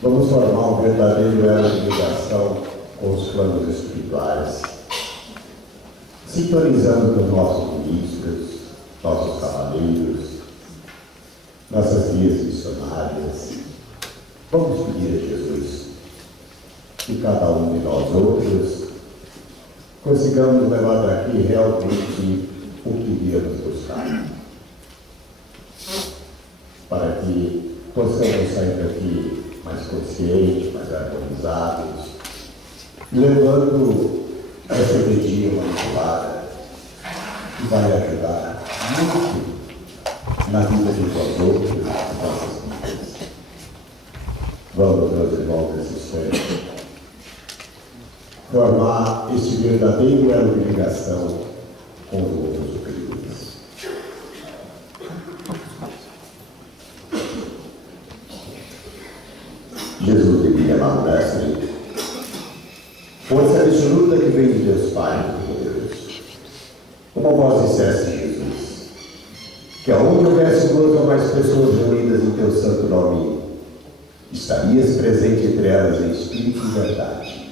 Vamos formar um verdadeiro elo de ligação com os planos espirituais, sintonizando com nossos ministros, nossos cavaleiros, nossas guias missionárias. Vamos pedir a Jesus que cada um de nós outros consigamos levar daqui realmente o que viemos buscar, para que possamos sair daqui mais conscientes, mais harmonizados, levando essa energia manipulada que vai ajudar muito na vida de nós outros, nas nossas vidas. Vamos, meus irmãos, nesse instante, formar este verdadeiro elo de ligação com os outros superiores. Jesus divino, amado Mestre, força absoluta que vem de Deus Pai Todo-Poderoso, como vós disseste, Jesus, que aonde houvesse duas ou mais pessoas reunidas em teu santo nome, estarias presente entre elas em espírito e verdade.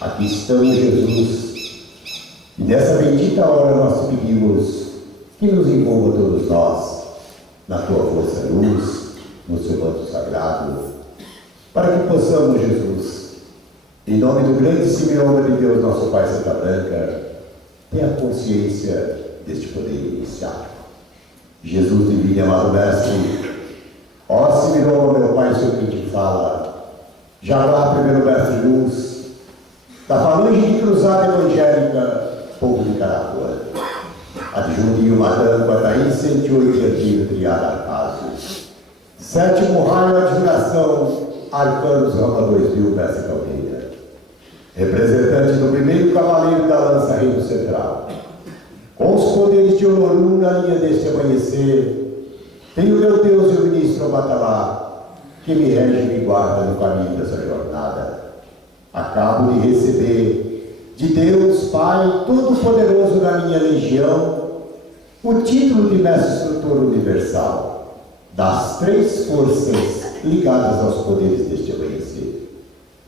Aqui estamos, Jesus, e nessa bendita hora nós pedimos que nos envolva todos nós na tua força luz, no seu manto sagrado, para que possamos, Jesus, em nome do grande Simeão de Deus, nosso Pai Santa Branca, ter a consciência deste poder inicial. Jesus divino e amado Mestre, ó Simeão, meu Pai, sobre quem te fala, já lá, primeiro mestre de luz, da falange de cruzada evangélica, povo de Carapuã, adjuntinho Madame Bataí, 108 Artigo, Triada Arcaso, sétimo raio, adjuração, Arcanos, Rama 2000, Mestre Caldeira, representante do primeiro cavaleiro da lança Reino Central, com os poderes de Olorum na linha deste amanhecer, tenho meu Deus e o ministro Batalá, que me rege e me guarda no caminho dessa jornada. Acabo de receber de Deus Pai Todo-Poderoso na minha legião o título de Mestre Instrutor Universal das três forças ligadas aos poderes deste amanhecer.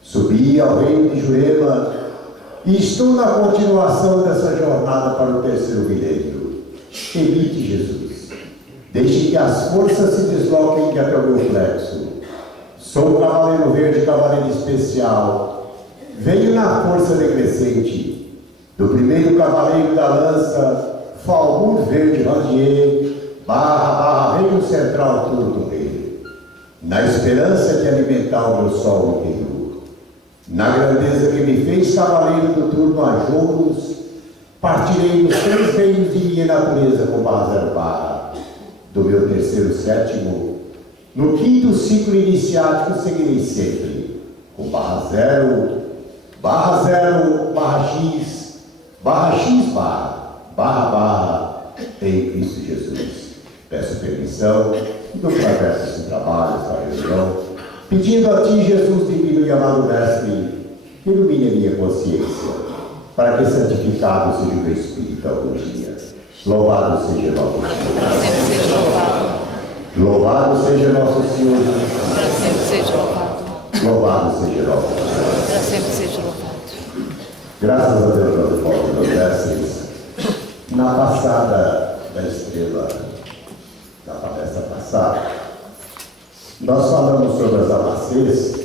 Subi ao reino de Jurema e estou na continuação dessa jornada para o terceiro milênio. Evite, Jesus, deixe que as forças se desloquem até o meu plexo. Sou o Cavaleiro Verde, Cavaleiro Especial. Venho na força decrescente do primeiro Cavaleiro da Lança, Falmur Verde Randier, Reino Central, Turno do Reino. Na esperança de alimentar o meu sol interior, na grandeza que me fez cavaleiro do turno a Jouros, partirei dos três reinos de minha natureza com barra do meu terceiro sétimo, no quinto ciclo iniciático seguirei sempre, com barra zero, X, em Cristo Jesus. Peço permissão do progresso desse trabalho, esta reunião, pedindo a ti, Jesus divino e amado Mestre, que ilumine a minha consciência, para que santificado seja o meu espírito algum dia. Louvado seja nosso Senhor. Louvado seja nosso Senhor. Para sempre seja louvado. Louvado seja nosso Senhor. Para sempre seja louvado. Graças a Deus, meus irmãos e meus mestres, na passada da estrela, na palestra passada, nós falamos sobre as amacês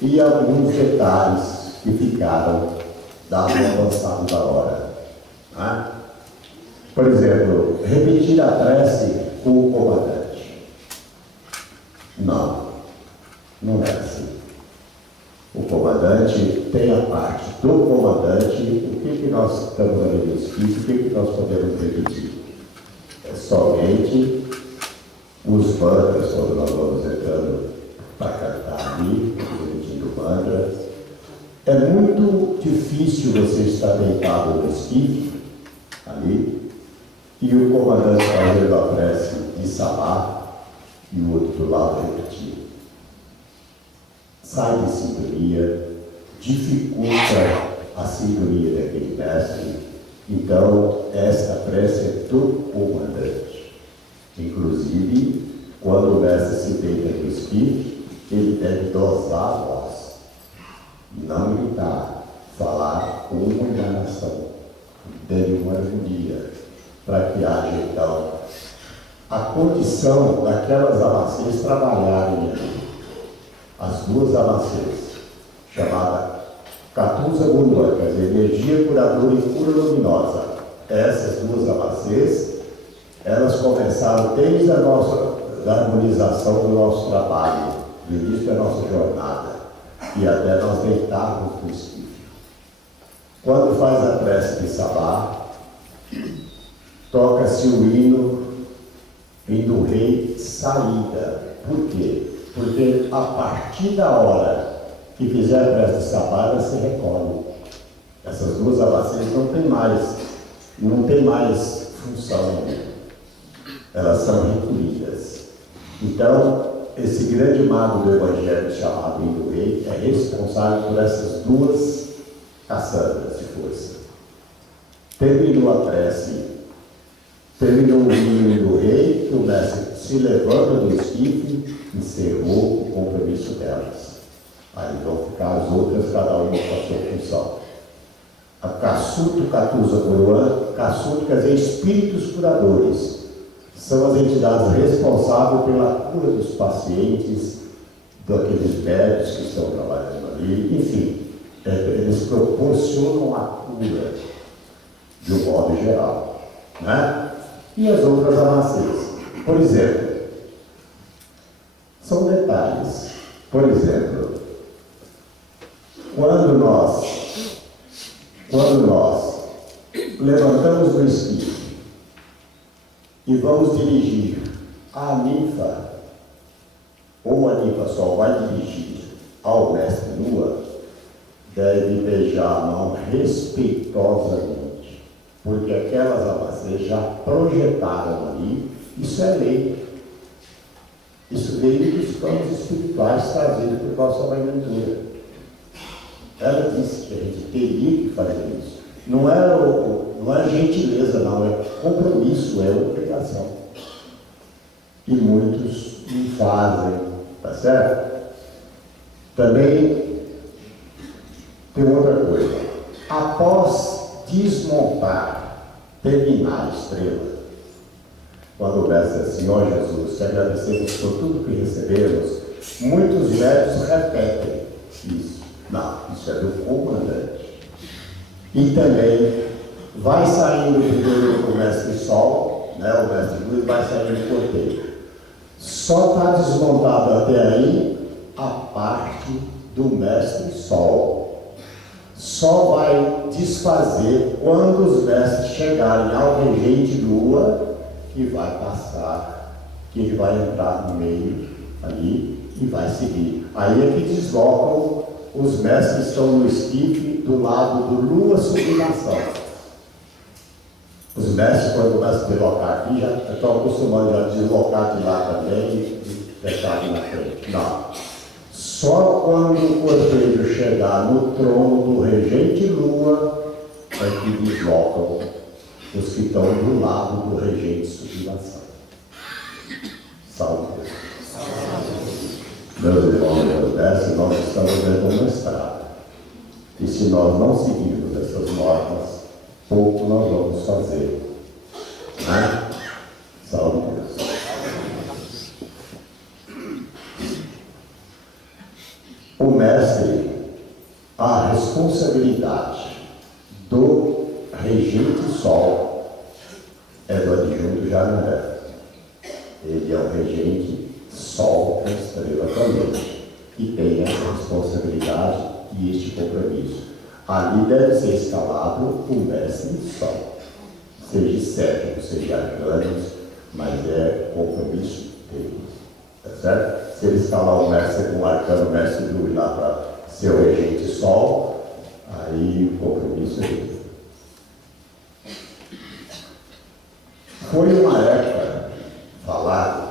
e alguns detalhes que ficaram dado o avançado da hora. Né? Por exemplo, repetir a prece com o comandante. Não é assim. O comandante tem a parte do comandante, o que nós estamos ali no espírito, o que nós podemos repetir. É somente os mantras, quando nós vamos entrando para cantar ali, repetindo mantras. É muito difícil você estar deitado no espírito, ali, e o comandante fazendo a prece de Sabá e o outro do lado repetindo. Sai de sintonia, dificulta a sintonia daquele mestre. Então, esta prece é do comandante. Inclusive, quando o mestre se deita no espírito, ele deve dosar a voz, não gritar, falar com uma enganação, dê uma harmonia, para que haja então a condição daquelas amacês trabalharem ali. As duas amacês, chamada Catusa Gundor, quer dizer, energia curadora e cura luminosa. Essas duas amacês, elas começaram desde a nossa harmonização do nosso trabalho, do início da nossa jornada, e até nós deitarmos no esquife. Quando faz a prece de Sabá, toca-se o hino do rei saída. Por quê? Porque a partir da hora que fizer a prece de Sabá, elas se recolhem. Essas duas abaceias não tem mais função. Elas são recolhidas. Então, esse grande mago do Evangelho chamado Indo Rei é responsável por essas duas caçambas de força. Terminou a prece, terminou o hino do rei, que o mestre se levanta do esquife, encerrou o compromisso delas. Aí vão ficar as outras, cada uma com a sua função. A Cassuto, Catusa Coroa, Cassuto quer dizer espíritos curadores. São as entidades responsáveis pela cura dos pacientes, daqueles médicos que estão trabalhando ali, enfim, eles proporcionam a cura de um modo geral, né? E as outras amacês, por exemplo, são detalhes. Por exemplo, quando nós levantamos do esquife e vamos dirigir a ninfa, ou a ninfa sol vai dirigir ao mestre Lua, deve beijar a mão respeitosamente, porque aquelas amacês já projetaram ali, isso é lei. Isso veio dos planos espirituais trazidos por nossa Mãe Ventura. Ela disse que a gente teria que fazer isso. Não é gentileza, não, é compromisso, é obrigação. E muitos não fazem, tá certo? Também tem outra coisa. Após desmontar, terminar a estrela, quando o mestre diz assim, ó Jesus, te agradecemos por tudo que recebemos, muitos médicos repetem isso. Não, isso é do comandante. E também vai saindo primeiro o mestre Sol, né, o mestre Luz, vai saindo o cortejo. Só está desmontado até aí a parte do mestre Sol. Só vai desfazer quando os mestres chegarem ao regente Lua, que vai passar, que ele vai entrar no meio ali e vai seguir. Aí é que deslocam, os mestres estão no esquife do lado do Lua Sublimação. Os mestres, quando começam a deslocar aqui, já estão acostumando a deslocar de lá também e deixar ali na frente. Não. Só quando o cortejo chegar no trono do regente Lua, é que deslocam os que estão do lado do regente Sublimação. Salve Deus. Meus irmãos, meus mestres, nós estamos dentro de uma estrada. E se nós não seguirmos essas normas, pouco nós vamos fazer. Né? Salve Deus. O mestre, a responsabilidade do regente Sol é do adjunto Janaré. Ele é o regente Sol da estrela também, e tem essa responsabilidade e este compromisso. Ali deve ser escalado o mestre Sol, seja cético, seja arcanos, mas é compromisso dele, tá certo? Se ele escalar o mestre com o arcano, o mestre Lua lá para ser o regente Sol, aí o compromisso é dele. Foi uma época falado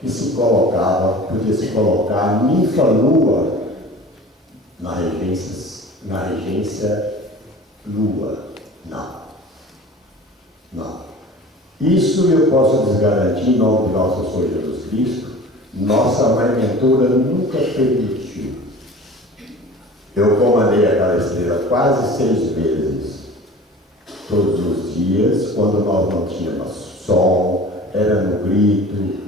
que se colocava, podia se colocar ninfa Lua na regência Lua. Não. Isso eu posso lhes garantir em nome de nosso Senhor Jesus Cristo, Nossa mãe mentora nunca permitiu. Eu comandei aquela estrela quase 6 meses, todos os dias, quando nós não tínhamos sol, era no grito,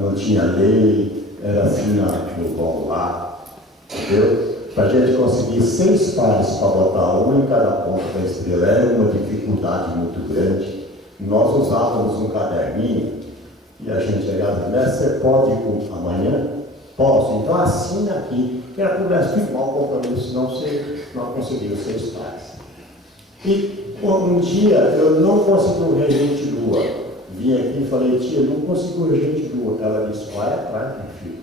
não tinha lei, era assim no vão lá, entendeu? Para a gente conseguir 6 pares para botar um em cada ponta da estrela, era uma dificuldade muito grande. Nós usávamos um caderninho e a gente chegava, mestre, você pode ir amanhã? Posso, então assina aqui, que era para firmar o compromisso, senão você não conseguiu 6 pares. E um dia eu não consegui o regente Lua. Vim aqui e falei, tia, não consegui o regente Lua. Ela disse, vai atrás, meu filho,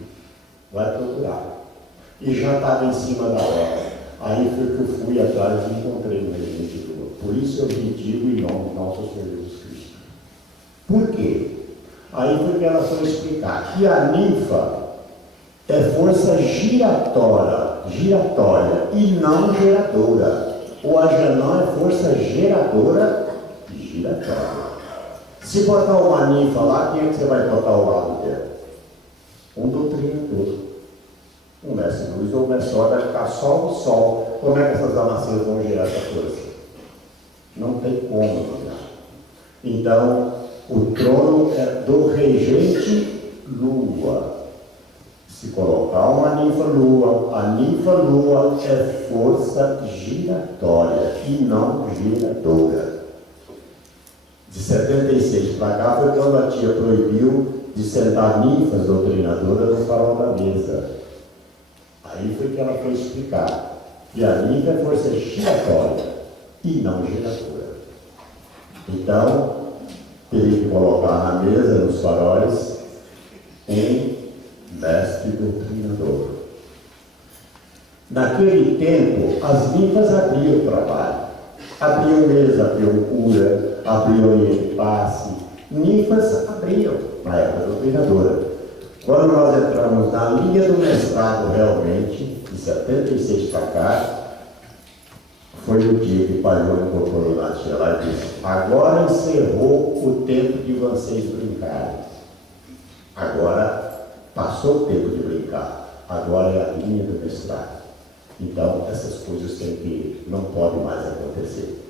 vai procurar. E já estava em cima da hora. Aí foi que eu fui atrás e encontrei o regente Lua. Por isso eu lhe digo em nome de nosso Senhor Jesus Cristo. Por quê? Aí foi que ela foi explicar que a ninfa é força giratória e não geradora. O ajanão é força geradora e giratória. Se botar uma ninfa lá, quem é que você vai botar ao lado dela? Um doutrinador. Um mestre luz ou um mestre sol, vai ficar só o sol. Como é que essas amacias vão gerar essa força? Não tem como gerar. Então, o trono é do regente Lua. Se colocar uma ninfa lua, a ninfa lua é força giratória e não geradora. De 76 para cá foi quando a tia proibiu de sentar ninfas doutrinadoras no farol da mesa. Aí foi que ela foi explicar que a ninfa é força giratória e não geradora. Então, teria que colocar na mesa, nos faróis, um mestre doutrinador. Naquele tempo, as ninfas abriam o trabalho. Abriam mesa, abriam cura, abriam linha de passe. Ninfas abriam na época doutrinadora. Quando nós entramos na linha do mestrado, realmente, de 76 para cá, foi o dia que o Pai João incorporou na tia lá e disse, agora encerrou o tempo de vocês brincarem. Agora passou o tempo de brincar. Agora é a linha do mestrado. Então, essas coisas não podem mais acontecer.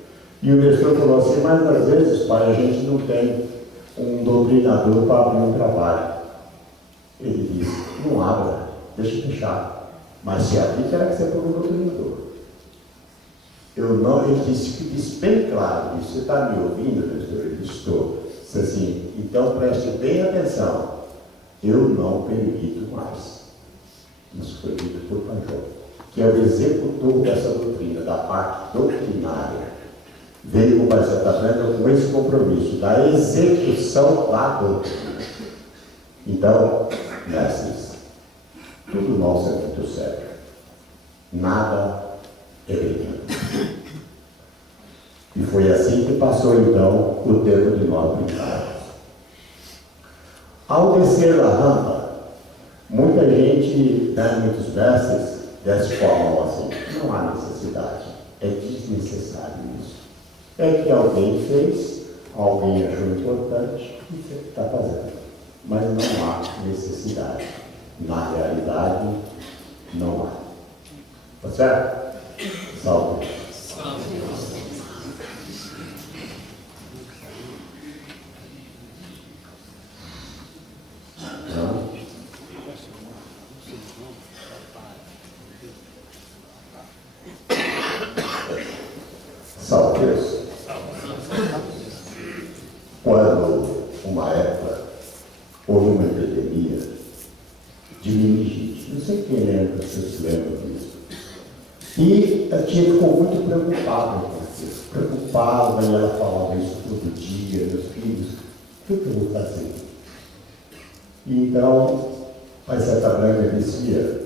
E o mestre falou assim, mas às vezes, pai, a gente não tem um doutrinador para abrir um trabalho. Ele disse, não abra, deixa fechar. Mas se abrir, terá que ser por um doutrinador. Ele disse bem claro, você está me ouvindo, pastor? Ele disse, estou. Disse assim, então preste bem atenção, eu não permito mais. Isso foi dito por Panjó, que é o executor dessa doutrina, da parte doutrinária. Veio com o Pai Santo Aprenda com esse compromisso da execução da doutrina. Então, mestres, tudo nosso é muito sério. Nada é brincadeira. E foi assim que passou, então, o tempo de nós brincarmos. Ao descer da rampa, muita gente, muitos mestres, desce com a mão assim. Não há necessidade. É desnecessário isso. É que alguém fez, alguém achou importante e está fazendo. Mas não há necessidade. Na realidade, não há. Tá certo? Salve. Salve Deus. Quando, uma época, houve uma epidemia de meningite, não sei quem lembra, vocês se lembram disso. E a tia ficou muito preocupada com isso. Preocupada, e ela falava isso todo dia, meus filhos, o que eu vou fazer? E então, a Santa Branca dizia,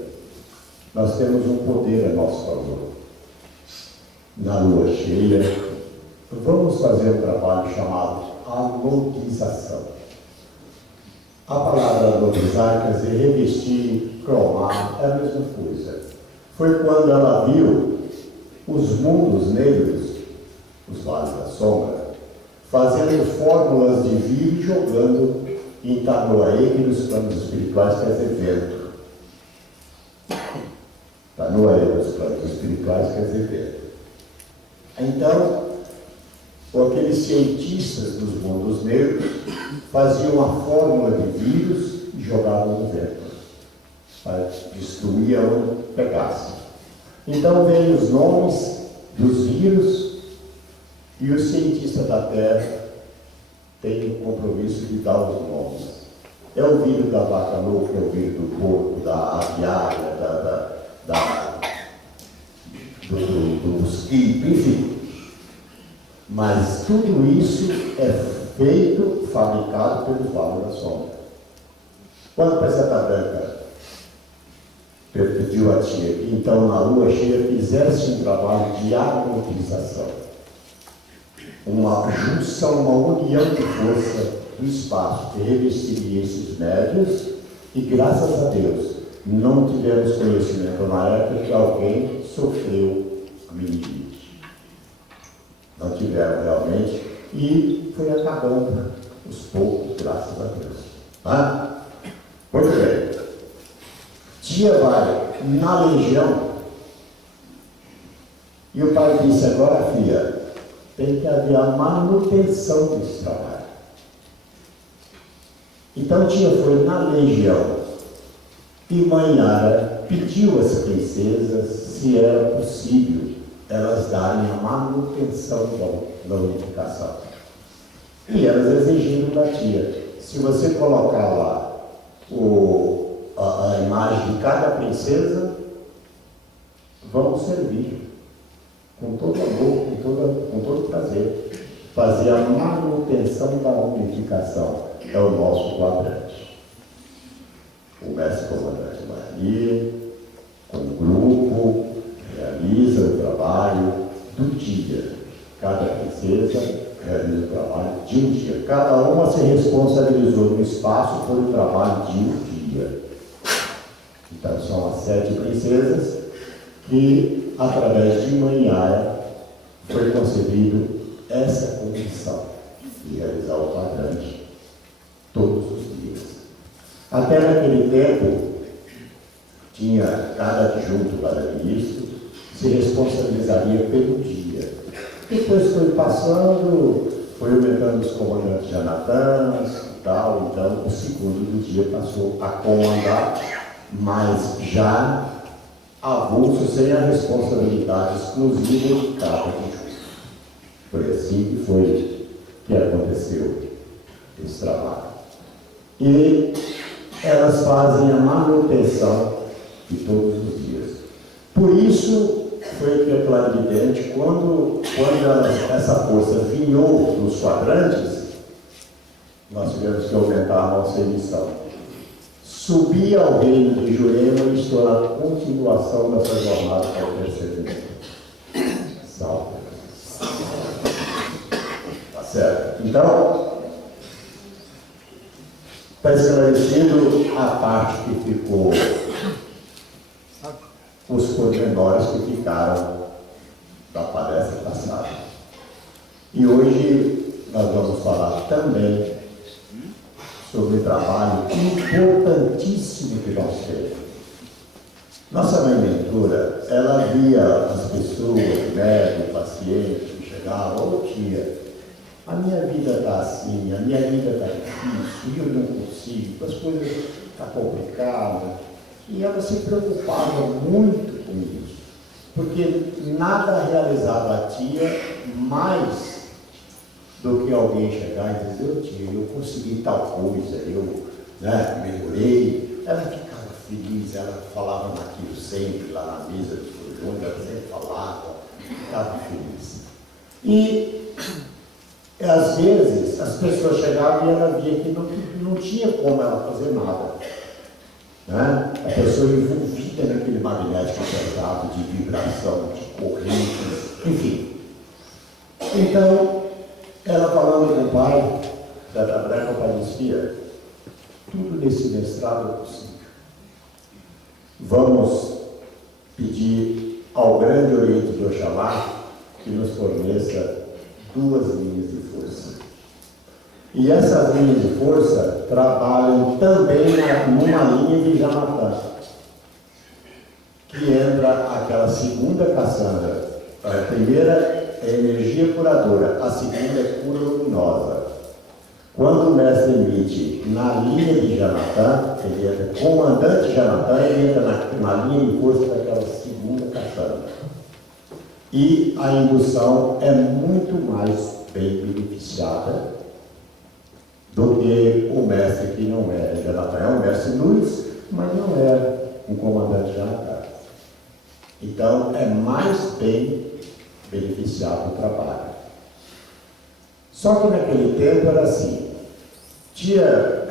nós temos um poder a nosso favor. Na lua cheia, vamos fazer um trabalho chamado alogização. A palavra alogizar quer dizer revestir, cromar, é a mesma coisa. Foi quando ela viu os mundos negros, os vales da sombra, fazendo fórmulas de vida e jogando em Tanoaê, que nos planos espirituais quer dizer vento. Tanoaê nos planos espirituais quer dizer vento. Então, aqueles cientistas dos mundos negros faziam a fórmula de vírus e jogavam no vento, para destruir onde pegasse. Então, veio os nomes dos vírus e os cientistas da Terra têm o compromisso de dar os nomes. É o vírus da vaca louca, é o vírus do porco, da aviária, do mosquito, enfim. Mas tudo isso é feito, fabricado pelo Vale da Sombra. Quando a Preta Branca pediu a tia que então na lua cheia fizesse um trabalho de harmonização, uma junção, uma união de força do espaço que revestiria esses médios, e graças a Deus não tivemos conhecimento na época que alguém sofreu a meningite. Não tiveram realmente, e foi acabando os poucos, graças a Deus. Ah? Muito bem. Tia vai na legião, e o pai disse: agora, filha, tem que haver a manutenção desse trabalho. Então, tia foi na legião, e mãe Ara pediu às princesas se era possível elas darem a manutenção da unificação. E elas exigiram da tia: se você colocar lá a imagem de cada princesa, vamos servir com todo amor, com todo prazer, fazer a manutenção da unificação. É o nosso quadrante. O mestre comandante Maria, com o grupo, realiza o trabalho do dia. Cada princesa realiza o trabalho de um dia. Cada uma se responsabilizou no espaço por o trabalho de um dia. Então são as 7 princesas que, através de Manhara, foi concebido essa condição de realizar o quadrante todos os dias. Até naquele tempo, tinha cada adjunto, cada ministro, se responsabilizaria pelo dia. Depois foi passando, foi aumentando os comandantes janatãs e tal, então o segundo do dia passou a comandar, mas já avulso, sem a responsabilidade exclusiva de cada adjunto. Foi assim que foi que aconteceu esse trabalho. E elas fazem a manutenção de todos os dias. Por isso foi que é clarividente, quando essa força vinhou nos quadrantes, nós tivemos que aumentar a nossa emissão. Subir ao reino de Jurema e estourar a continuação dessa jornada para o terceiro nível. Salve. Tá certo? Então, está esclarecido a parte que ficou, os pormenores que ficaram da palestra passada. E hoje nós vamos falar também sobre o trabalho importantíssimo que nós temos. Nossa mãe mentora, ela via as pessoas, médicos, pacientes, que chegavam: ô tia, a minha vida está assim, a minha vida está difícil, eu não consigo, as coisas estão complicadas. E ela se preocupava muito com isso, porque nada realizava a tia mais do que alguém chegar e dizer: ô tia, eu consegui tal coisa, eu melhorei. Ela ficava feliz, ela falava naquilo sempre, lá na mesa de Júnior, ela sempre falava, ficava feliz. E às vezes as pessoas chegavam e ela via que não tinha como ela fazer nada. Né? A pessoa envolvida naquele magnético pesado de vibração, de correntes, enfim. Então, ela falando com o pai, da Branca, o pai dizia: tudo nesse mestrado é possível. Vamos pedir ao grande Oriente de Oxalá que nos forneça 2 linhas de força. E essas linhas de força trabalham também numa linha de Jamatã, que entra aquela segunda Cassandra. A primeira é energia curadora, a segunda é cura luminosa. Quando o mestre emite na linha de Jamatã, ele entra comandante Jamatã, ele entra na linha de força daquela segunda Cassandra. E a indução é muito mais bem beneficiada do que o mestre que não é Jamatã. É um mestre luz, mas não é um comandante Jamatã. Então, é mais bem beneficiado o trabalho. Só que naquele tempo era assim,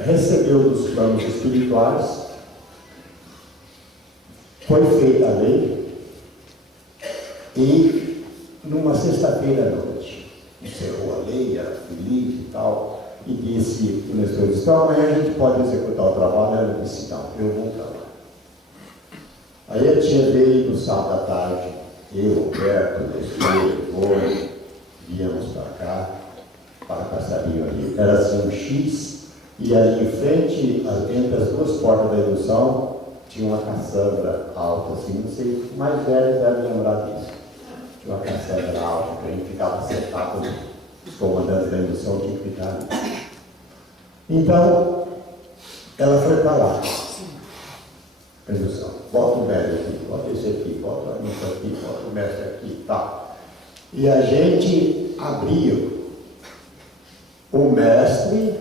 recebeu dos planos espirituais, foi feita a lei, e numa sexta-feira à noite, encerrou a lei, era feliz e tal, e disse, o Nestor disse, então amanhã a gente pode executar o trabalho. Ela disse, não, eu vou para lá. Aí a tia veio no sábado à tarde, eu, Roberto, Nestor, viemos para cá, para o caçarinho ali. Era assim um X, e ali em frente, entre as duas portas da indução, tinha uma Cassandra alta, assim, não sei, os mais velhos devem lembrar disso. Tinha uma Cassandra alta, que a gente ficava sentado, os comandantes da indução tinham que ficar ali. Então, ela foi para lá. A indução. Bota o velho aqui, bota esse aqui, bota a missa aqui, bota o mestre aqui e tal. E a gente abriu o mestre,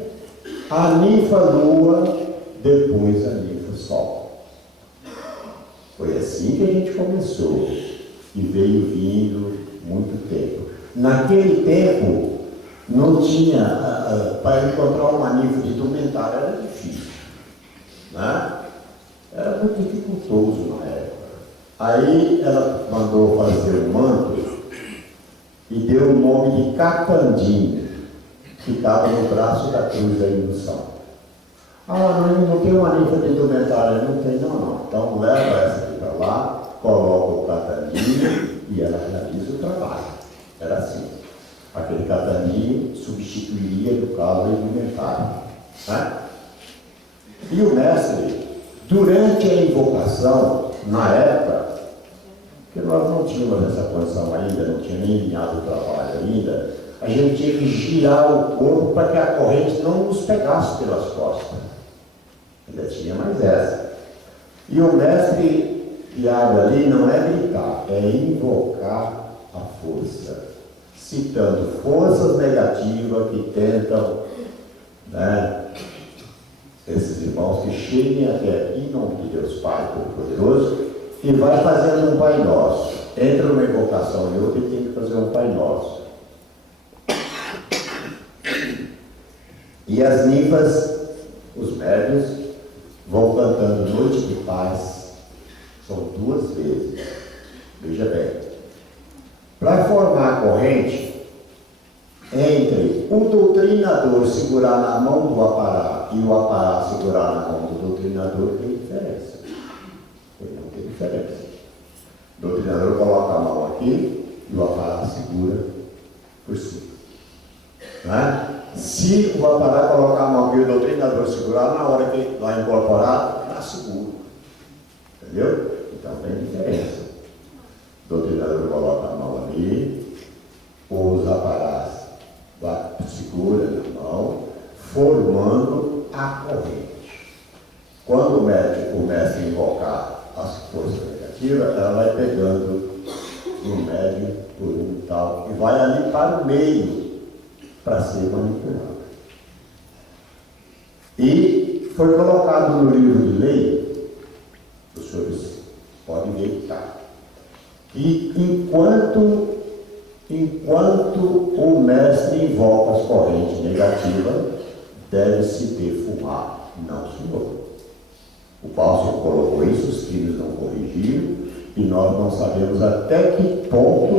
a ninfa lua, depois a ninfa sol. Foi assim que a gente começou e veio vindo muito tempo. Naquele tempo, não tinha, para encontrar uma ninfa de indumentária era difícil, né? Era muito dificultoso na época. Aí ela mandou fazer um manto e deu o nome de Catandinho, que estava no braço da cruz da indução. Ah, não tem uma ninfa de indumentária, não tem, não. Então leva essa aqui para lá, coloca o Catandinho e ela realiza o trabalho. Era assim. Aquele Catandinho substituiria, no caso, a indumentária. Né? E o mestre, durante a invocação, na época, que nós não tínhamos essa condição ainda, não tinha nem alinhado o trabalho ainda, a gente tinha que girar o corpo para que a corrente não nos pegasse pelas costas. Ainda tinha mais essa. E o mestre Iago ali não é gritar, é invocar a força, citando forças negativas que tentam, né, esses irmãos que cheguem até aqui, em nome de Deus Pai Todo-Poderoso, e vai fazendo um Pai Nosso. Entre uma invocação e outra, ele tem que fazer um Pai Nosso. E as ninfas, os médiuns, vão cantando Noite de Paz. São 2 vezes. Veja bem. Para formar a corrente, entre o doutrinador segurar na mão do apará e o apará segurar na mão do doutrinador, tem diferença. Ele não tem diferença. O doutrinador coloca a mão aqui e o apará segura por cima. Né? Se o apará colocar a mão aqui e o doutrinador segurar, na hora que vai incorporar, está seguro. Entendeu? Então tem diferença. O doutrinador coloca a mão ali, os aparás segura na mão, formando a corrente. Quando o mestre invocar as forças negativas, ela vai pegando um médio por um tal, e vai ali para o meio, para ser manipulado. E foi colocado no livro de lei, os senhores podem ver que está, que enquanto o mestre invoca as correntes negativas, deve-se defumar, não senhor. O Bálsamo colocou isso, os filhos não corrigiram, e nós não sabemos até que ponto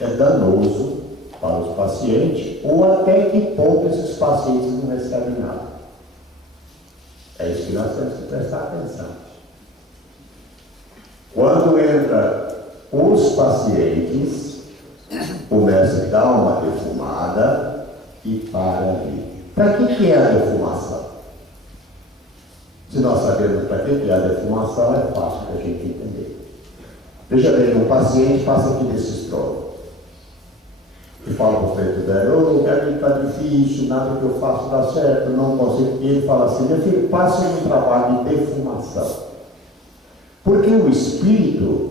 é danoso para os pacientes, ou até que ponto esses pacientes não recebem nada. É isso que nós temos que prestar atenção. Quando entra os pacientes, o mestre dá uma defumada e para ali. Para que é a defumação? Se nós sabemos para que é a defumação, é fácil da gente entender. Veja bem, um paciente passa aqui desse estrolo e fala para o preto velho: minha vida está difícil, nada que eu faço dá certo, não consigo. E ele fala assim: meu filho, passe um trabalho de defumação. Porque o espírito,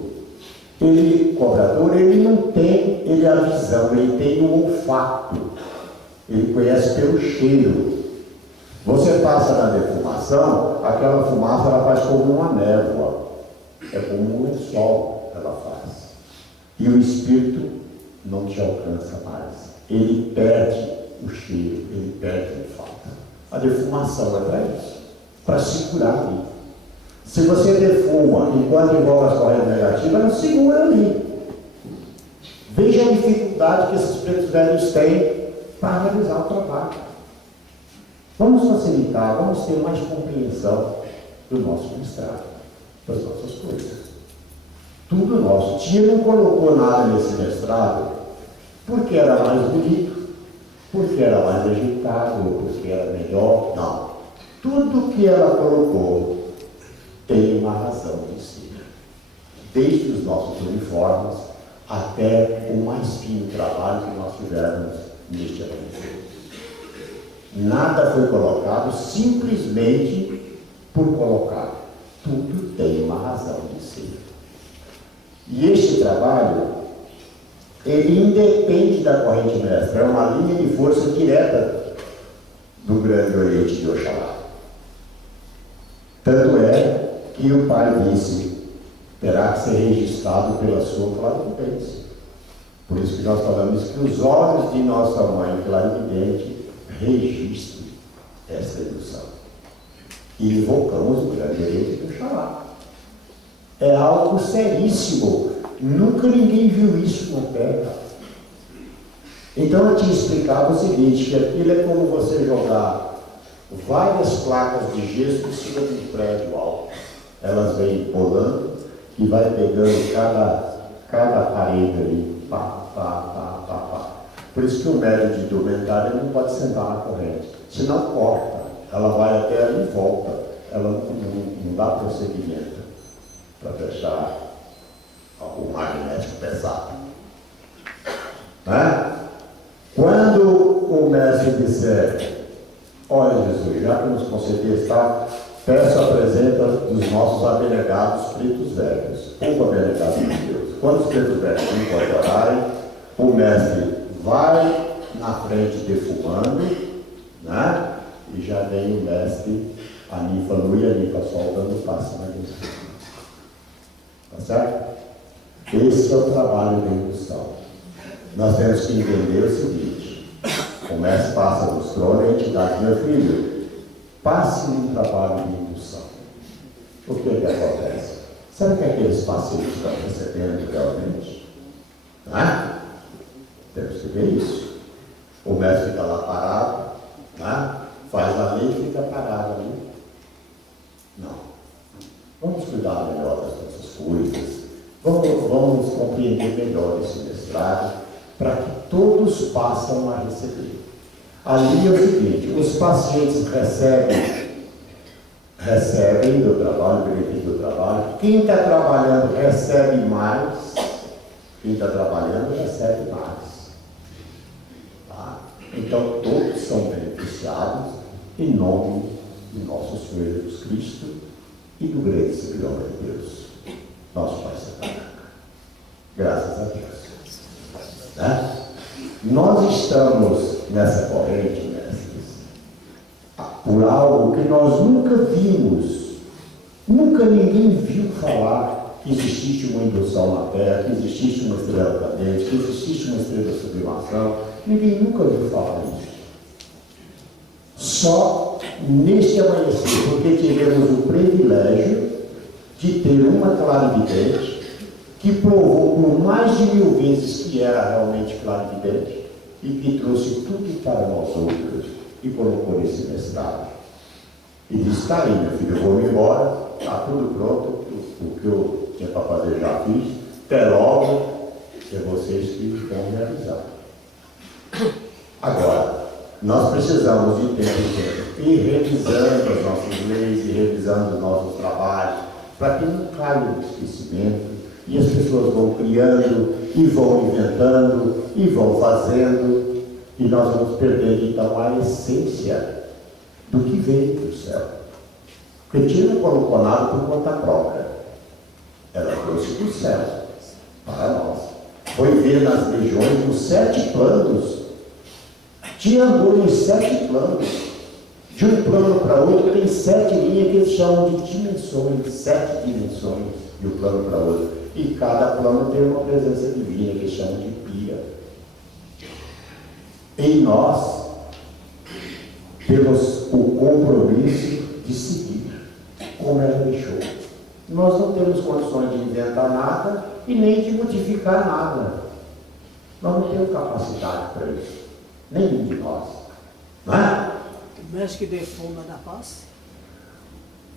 ele, cobrador, ele não tem a visão, ele tem o olfato, ele conhece pelo cheiro. Você passa na defumação, aquela fumaça ela faz como uma névoa, é como um lençol ela faz. E o espírito não te alcança mais, ele perde o cheiro, ele perde o olfato. A defumação é para isso, para segurar ali. Se você defuma enquanto envolve as correntes negativas, ela segura ali. Veja a dificuldade que esses pretos velhos têm para realizar o trabalho. Vamos facilitar, vamos ter mais compreensão do nosso mestrado, das nossas coisas. Tudo nosso. Tia não colocou nada nesse mestrado porque era mais bonito, porque era mais agitado, porque era melhor. Não. Tudo que ela colocou tem uma razão de ser. Desde os nossos uniformes até o mais fino trabalho que nós tivemos neste amanhecer. Nada foi colocado simplesmente por colocar. Tudo tem uma razão de ser. E este trabalho, ele independe da corrente mestra, é uma linha de força direta do grande Oriente de Oxalá. Tanto é que o Pai disse: terá que ser registrado pela sua clarividência. Por isso que nós falamos que os olhos de nossa mãe clarividente registrem essa ilusão. E invocamos o grande Oriente de Oxalá. É algo seríssimo. Nunca ninguém viu isso na Terra. Então eu te explicava o seguinte, que aquilo é como você jogar várias placas de gesso em cima de um prédio alto. Elas vêm rolando e vai pegando cada parede ali. Pá, pá, pá, pá, pá. Por isso que o médico de indumentária não pode sentar na corrente. Senão corta. Ela vai até ali e volta. Ela não dá prosseguimento para deixar o magnético pesado. Né? Quando o mestre disser: olha, Jesus, já que nos concedeste, peço a presença dos nossos abnegados pretos velhos. Um abnegado de Deus. Quando os pretos velhos se incorporarem, o mestre vai na frente defumando, né? E já vem o mestre, a ninfa lua e a ninfa sol dando passo na luz. Tá certo? Esse é o trabalho da indução. Nós temos que entender o seguinte: o mestre passa nos tronos e a entidade: meu filho, passe um trabalho de indução. O que acontece? Sabe que aqueles pacientes estão recebendo realmente? Né? Temos que ver isso. O mestre fica lá parado, né? Faz a lei e fica parado ali. Não. Vamos cuidar melhor das nossas coisas. Vamos compreender melhor esse mestrado para que todos passem a receber. Ali é o seguinte: os pacientes recebem do trabalho, benefício do trabalho. Quem está trabalhando recebe mais. Quem está trabalhando recebe mais. Tá? Então todos são beneficiados em nome de nosso Senhor Jesus Cristo e do grande servidor de Deus, nosso Pai Celestial. Graças a Deus. Né? Nós estamos nessa corrente, mestres, por algo que nós nunca vimos, nunca ninguém viu falar que existisse uma indução na Terra, que existisse uma estrela cadente, que existisse uma estrela de sublimação. Ninguém nunca viu falar isso. Só neste amanhecer, porque tivemos o privilégio de ter uma clarividente que provou por mais de 1000 vezes que era realmente clarividente e que trouxe tudo para nós outros e colocou nesse mestrado. E disse: está aí, meu filho, eu vou me embora, está tudo pronto, o que eu tinha para fazer já fiz, até logo, é vocês que vão realizar. Agora, nós precisamos de tempo em tempo ir revisando as nossas leis e revisando os nossos trabalhos, para que não caia no esquecimento e as pessoas vão criando e vão inventando e vão fazendo, e nós vamos perdendo então a essência do que veio do céu. Porque Tia não colocou nada por conta própria, ela trouxe do céu para nós. Foi ver nas regiões os 7 planos. Tia andou em 7 planos. De um plano para outro tem 7 linhas que eles chamam de dimensões, 7 dimensões de um plano para outro. E cada plano tem uma presença divina que eles chamam de pia. E nós temos o compromisso de seguir como ela deixou. Nós não temos condições de inventar nada e nem de modificar nada. Nós não temos capacidade para isso. Nenhum de nós. Não é? O mestre que defuma da paz?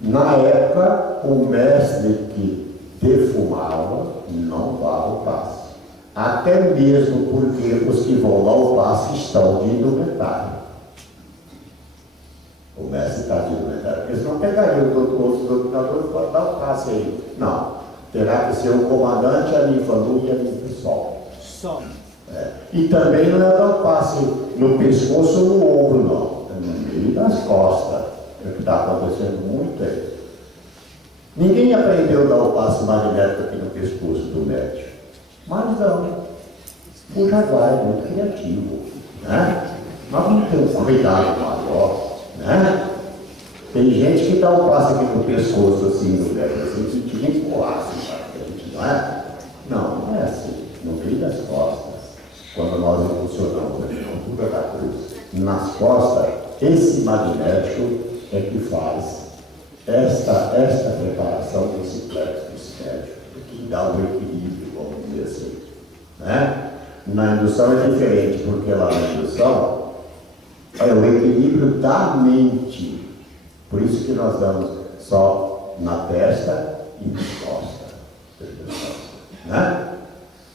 Na época, o mestre que defumava não dava o passe. Até mesmo porque os que vão dar o passe estão de indumentário. O mestre está de indumentário. Eles não pegariam os doutrinadores para dar o passe aí. Não. Terá que ser o comandante, a Nifalu e a Nifesol. Só. E também não é dar o passe no pescoço ou no ombro, não. É no meio das costas. É o que está acontecendo muito aí. Ninguém aprendeu a dar o passe magnético aqui no pescoço do médico. Mas não. O jaguar é muito criativo. Né? Nós vamos ter um cuidado maior. Né? Tem gente que dá o passe aqui no pescoço, assim, no médico, assim, que tinha que pular, assim, para frente, não é? Não, não é assim. No meio das costas. Quando nós impulsionamos a altura da cruz nas costas, esse magnético é que faz esta preparação desse plexo, desse médico, que dá o equilíbrio, vamos dizer assim. Né? Na indução é diferente, porque lá na indução é o equilíbrio da mente. Por isso que nós damos só na testa e nas costas. Né?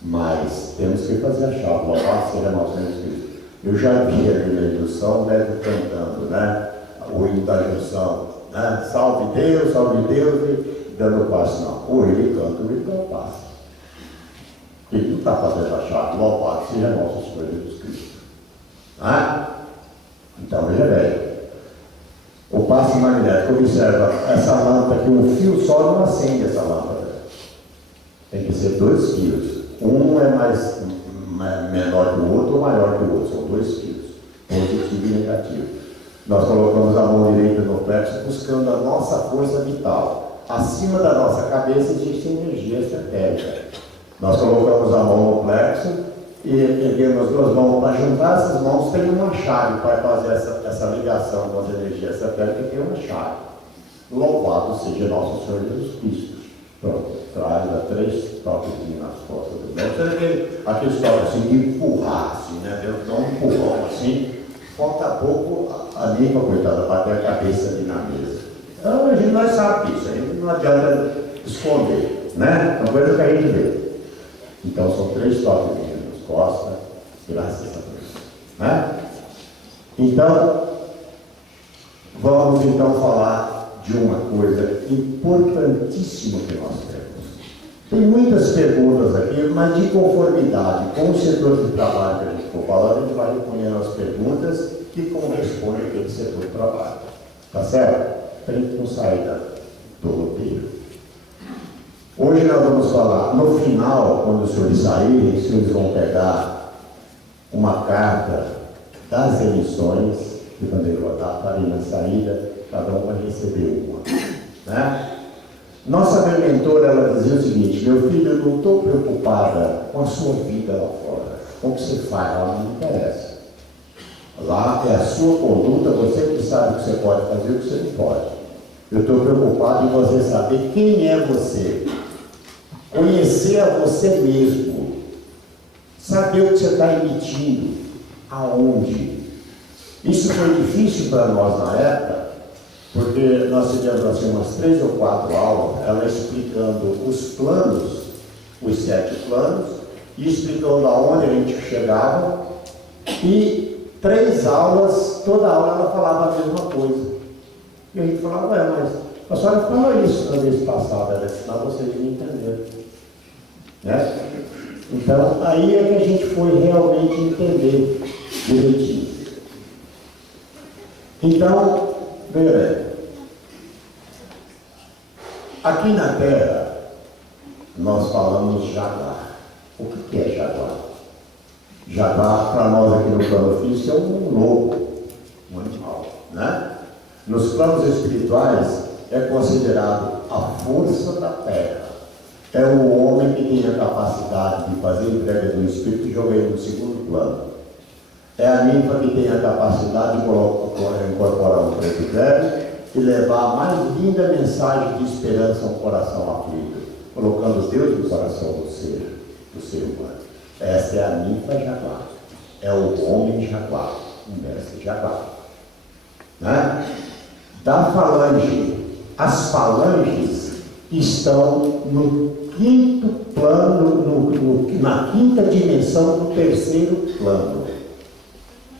Mas temos que fazer a chave, louvado seja nosso Senhor Cristo. Eu já vi ali na indução o médico cantando, né? O hino da junção, né? Salve Deus, e dando o passo, não. Ou ele canta, ou ele dá o passo. Ele não está fazendo a chave, louvado seja nosso Senhor Jesus Cristo. Né? Então, veja bem. O passe magnético, observa, essa lâmpada aqui, um fio só não acende essa lâmpada. Tem que ser 2 fios. Um é menor que o outro ou maior que o outro. São 2 fios, positivo e negativo. Nós colocamos a mão direita no plexo buscando a nossa força vital. Acima da nossa cabeça existe energia esotérica. Nós colocamos a mão no plexo e erguemos as 2 mãos. Para juntar essas mãos tem uma chave para fazer essa ligação com as energias esotéricas, tem uma chave. Louvado seja nosso Senhor Jesus Cristo. Pronto, traz a 3 toquezinhos nas costas do médico. Aqueles toques assim de empurrar, assim, né? Deus dá um empurrão assim, falta pouco ali para coitada, bater a cabeça ali na mesa. Então a gente não sabe disso, aí não adianta esconder, né? É uma coisa que a gente vê. Então são 3 toquezinhos nas costas, graças a Deus. Né? Então, vamos então falar de uma coisa importantíssima que nós temos. Tem muitas perguntas aqui, mas de conformidade com o setor de trabalho que a gente for falar, a gente vai recolhendo as perguntas que correspondem àquele setor de trabalho. Tá certo? Tem que não sair do roteiro. Hoje nós vamos falar, no final, quando os senhores saírem, os senhores vão pegar uma carta das emissões, que quando eu vou dar para ir na saída, cada um vai receber uma. Né? Nossa mentora, ela dizia o seguinte: meu filho, eu não estou preocupada com a sua vida lá fora, com o que você faz lá, não me interessa. Lá é a sua conduta, você que sabe o que você pode fazer e o que você não pode. Eu estou preocupado em você saber quem é você, conhecer a você mesmo, saber o que você está emitindo, aonde. Isso foi difícil para nós na época, porque nós tivemos assim umas 3 ou 4 aulas, ela explicando os planos, os 7 planos, e explicando aonde a gente chegava, e 3 aulas, toda aula ela falava a mesma coisa. E a gente falava, mas a senhora falou isso na vez passada, senão vocês não entenderam. Né? Então, aí é que a gente foi realmente entender direitinho. Então, veja, aqui na Terra, nós falamos jaguar. O que é jaguar? Jaguar, para nós aqui no plano físico, é um lobo, um animal, né? Nos planos espirituais, é considerado a força da Terra. É o homem que tem a capacidade de fazer entrega do Espírito e jogar ele no segundo plano. É a ninfa que tem a capacidade de incorporar um preto velho e levar a mais linda mensagem de esperança a um coração aflito, colocando Deus no coração do ser humano. Essa é a ninfa jaguar. É o homem jaguar, o mestre jaguar. Né? Da falange, as falanges estão no quinto plano, na quinta dimensão do terceiro plano.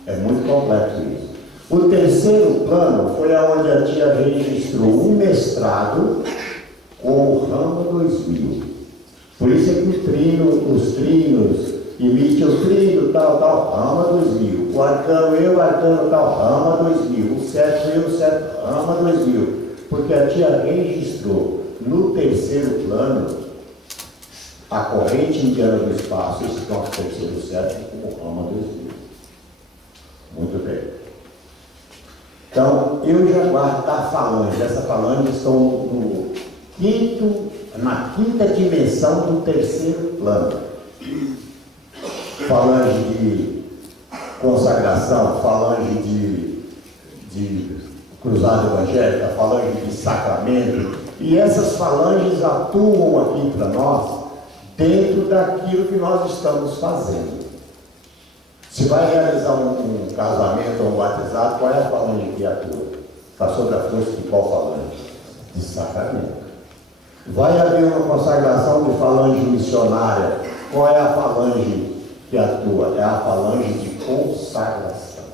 É muito complexo isso. O terceiro plano foi onde a tia registrou um mestrado com o ramo 2000. Por isso é que os trinos, emite o trino, tal, rama 2000. O arcano, tal, rama 2000. O sétimo, rama 2000. Porque a tia registrou no terceiro plano a corrente indiana do espaço, esse nosso terceiro sétimo, como rama 2000. Muito bem. Então, eu já guardo a falange. Essa falange estão na quinta dimensão do terceiro plano. Falange de consagração, falange de cruzada evangélica, falange de sacramento. E essas falanges atuam aqui para nós dentro daquilo que nós estamos fazendo. Se vai realizar um casamento ou um batizado, qual é a falange que atua? Está sob a força de qual falange? De sacramento. Vai haver uma consagração de falange missionária. Qual é a falange que atua? É a falange de consagração.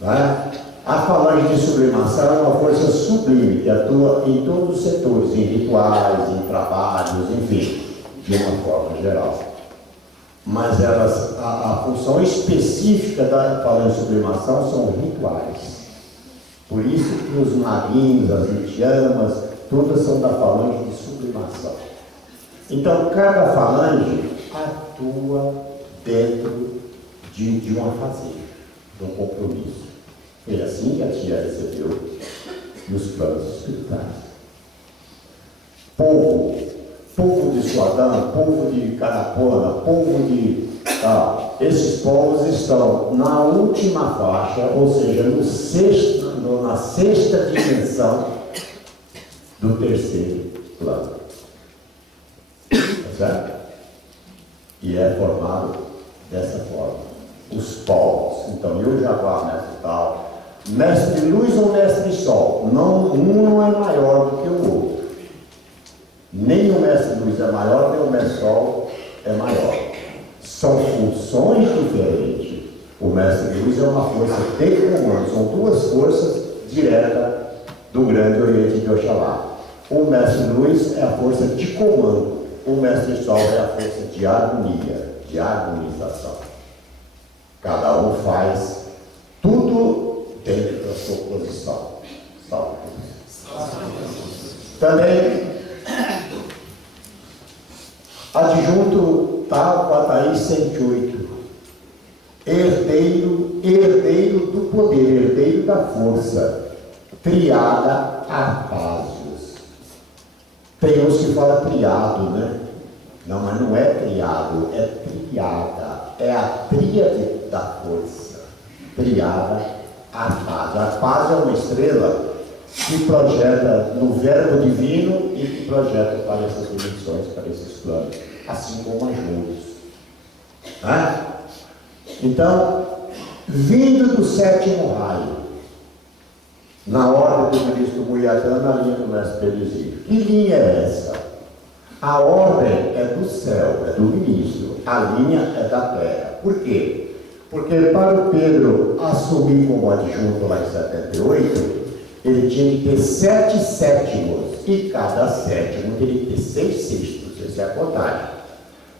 Né? A falange de sublimação é uma força sublime que atua em todos os setores, em rituais, em trabalhos, enfim, de uma forma geral. Mas a função específica da falange de sublimação são rituais. Por isso que os maguinhos, as litiamas, todas são da falange de sublimação. Então, cada falange atua dentro de uma fazenda, de um compromisso. Foi assim que a tia recebeu nos planos espirituais. Povo de Suadã, povo de Carapona, povo de... esses povos estão na última faixa, ou seja, na sexta dimensão do terceiro plano. Tá certo? E é formado dessa forma. Os povos. Então, eu jaguar, mestre tal, mestre luz ou mestre sol. Um não é maior do que o outro. Nem o mestre luz é maior, nem o mestre sol é maior. São funções diferentes. O mestre luz é uma força de comando. São duas forças diretas do grande Oriente de Oxalá. O mestre luz é a força de comando. O mestre sol é a força de harmonia, de harmonização. Cada um faz tudo dentro da sua posição. Salve. Também, adjunto tal, Pataí 108. Herdeiro do poder, herdeiro da força. Triada Arpásios. Tem uns que falam triado, né? Não, mas não é triado, é triada. É a tríade da força. Triada Arpásio. Arpásio é uma estrela que projeta no verbo divino e que projeta para essas dimensões, para esses planos, assim como as luzes. Então, vindo do sétimo raio, na ordem do ministro Muiatã, na linha do mestre Pelizio. Que linha é essa? A ordem é do céu, é do ministro. A linha é da terra. Por quê? Porque para o Pedro assumir como adjunto lá em 78, ele tinha que ter 7 sétimos, e cada sétimo teria que ter 6 sextos, essa é a contagem.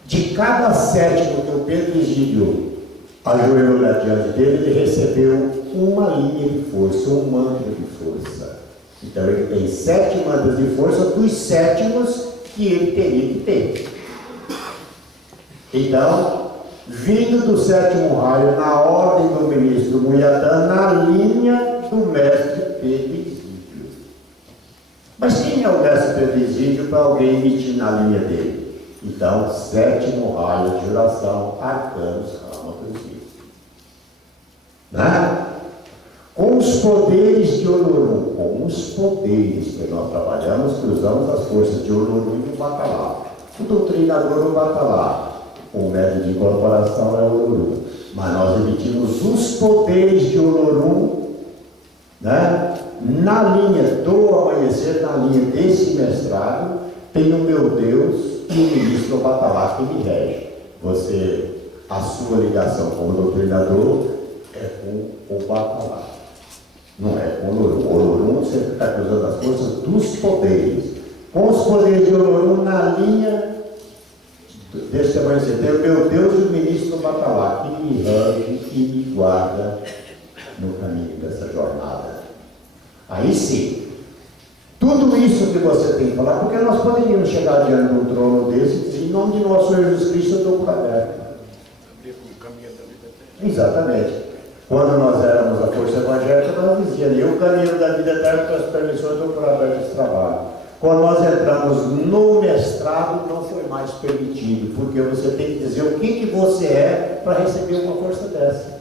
De cada sétimo que o Pedro Egídio ajoelhou diante dele, ele recebeu uma linha de força, um manto de força. Então ele tem 7 mantas de força dos sétimos que ele teria que ter. Então, vindo do 7º raio, na ordem do ministro Muiatã, na linha do mestre Pedro Egídio. Mas quem é o mestre Pedro Egídio para alguém emitir na linha dele? Então, 7º raio de oração, arcanos, rama do Egídio. Né? Com os poderes de Olorum, com os poderes que nós trabalhamos, que usamos as forças de Olorum e do Batalá. O doutrinador, o Batalá. O método de incorporação é o Olorum. Mas nós emitimos os poderes de Olorum, né? Na linha do amanhecer, na linha desse mestrado, tem o meu Deus e o ministro Batalá que me rege. Você, a sua ligação com o doutrinador é com o Batalá. Não é com o Olorum. O Olorum sempre está usando as forças dos poderes. Com os poderes de Olorum na linha desse amanhecer, tem o meu Deus e o ministro Batalá, que me rege e me guarda no caminho dessa jornada. Aí sim, tudo isso que você tem que falar, porque nós poderíamos chegar diante de um trono desse e dizer, em nome de nosso Senhor Jesus Cristo, eu estou por aberto. Exatamente. Quando nós éramos a força evangélica, nós dizíamos, eu caminho da vida eterna com as permissões, estou por aberto esse trabalho. Quando nós entramos no mestrado, não foi mais permitido, porque você tem que dizer o que você é para receber uma força dessa.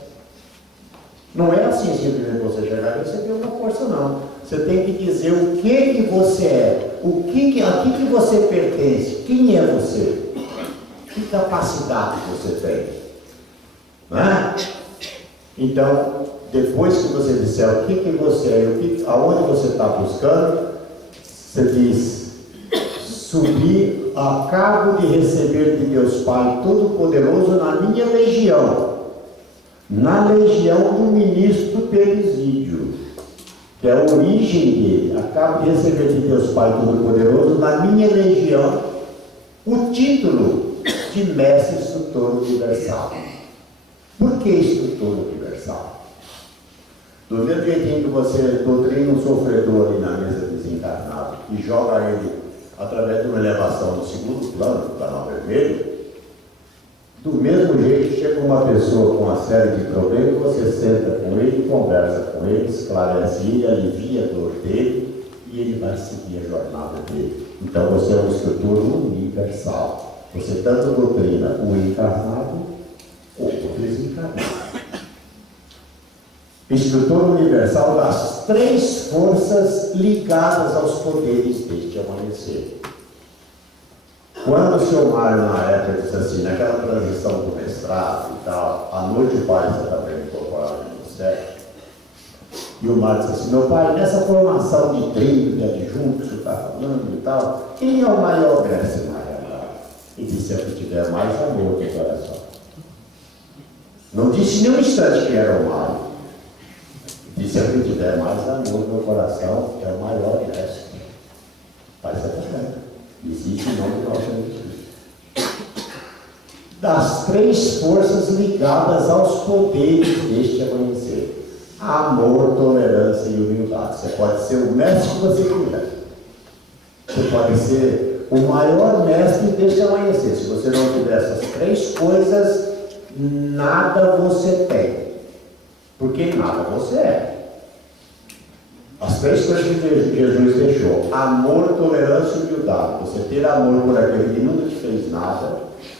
Não é assim simplesmente você chegar e receber uma força, não. Você tem que dizer o que você é, a que você pertence, quem é você, que capacidade você tem. Não é? Então, depois que você disser o que você é, aonde você está buscando, você diz, subir a cargo de receber de Deus Pai Todo-Poderoso na minha legião, na legião do ministro Perisídio, que é a origem dele, acabo de receber de Deus Pai Todo-Poderoso na minha legião o título de mestre instrutor universal. Por que instrutor universal? Do mesmo jeitinho que você doutrina um sofredor ali na mesa desencarnado e joga ele através de uma elevação no segundo plano, do canal vermelho, do mesmo jeito chega uma pessoa com uma série de problemas, você senta com ele, conversa com ele, esclarece ele, alivia a dor dele e ele vai seguir a jornada dele. Então você é um instrutor universal. Você tanto doutrina o encarnado como o desencarnado. Instrutor universal das 3 forças ligadas aos poderes deste amanhecer. Quando o senhor Mário, na época, disse assim, naquela transição do mestrado e tal, à noite o pai está também incorporado no ministério, e o Mário disse assim, meu pai, nessa formação de trilho, de adjunto que o senhor está falando e tal, quem é o maior mestre na realidade? E disse, é que tiver mais amor no coração. Não disse nem um instante que era o Mário. Disse, se tiver mais amor no meu coração, é o maior mestre. Faz essa pergunta. Existe em nome do nosso Senhor. Das 3 forças ligadas aos poderes deste amanhecer: amor, tolerância e humildade. Você pode ser o mestre que você quiser. Você pode ser o maior mestre deste amanhecer. Se você não tiver essas 3 coisas, nada você tem. Porque nada você é. As 3 coisas que Jesus deixou: amor, tolerância e humildade. Você ter amor por aquele que nunca te fez nada,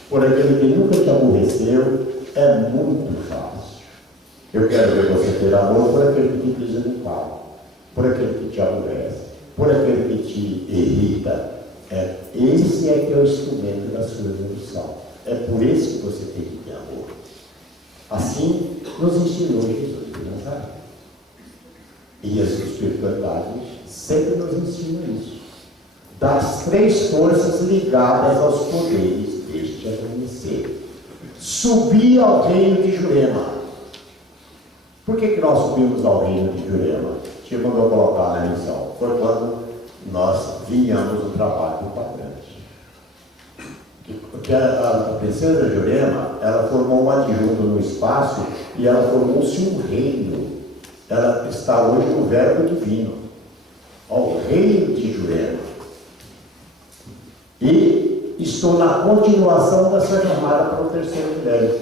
por aquele que nunca te aborreceu, é muito fácil. Eu quero ver você ter amor por aquele que te pisa no pau, por aquele que te aborrece, por aquele que te irrita. Esse é que é o instrumento da sua evolução. É por esse que você tem que ter amor. Assim nos ensinou Jesus de Nazaré. E as espiritualidades sempre nos ensinam isso. Das 3 forças ligadas aos poderes deste amanhecer. Subir ao reino de Jurema. Por que nós subimos ao reino de Jurema? Te mandou colocar na missão. Foi quando nós vinhamos do trabalho do Padrante. Porque a princesa Jurema, ela formou um adjunto no espaço e ela formou-se um reino. Ela está hoje no Verbo Divino. O reino de Jurema. E estou na continuação dessa jornada para o terceiro milênio.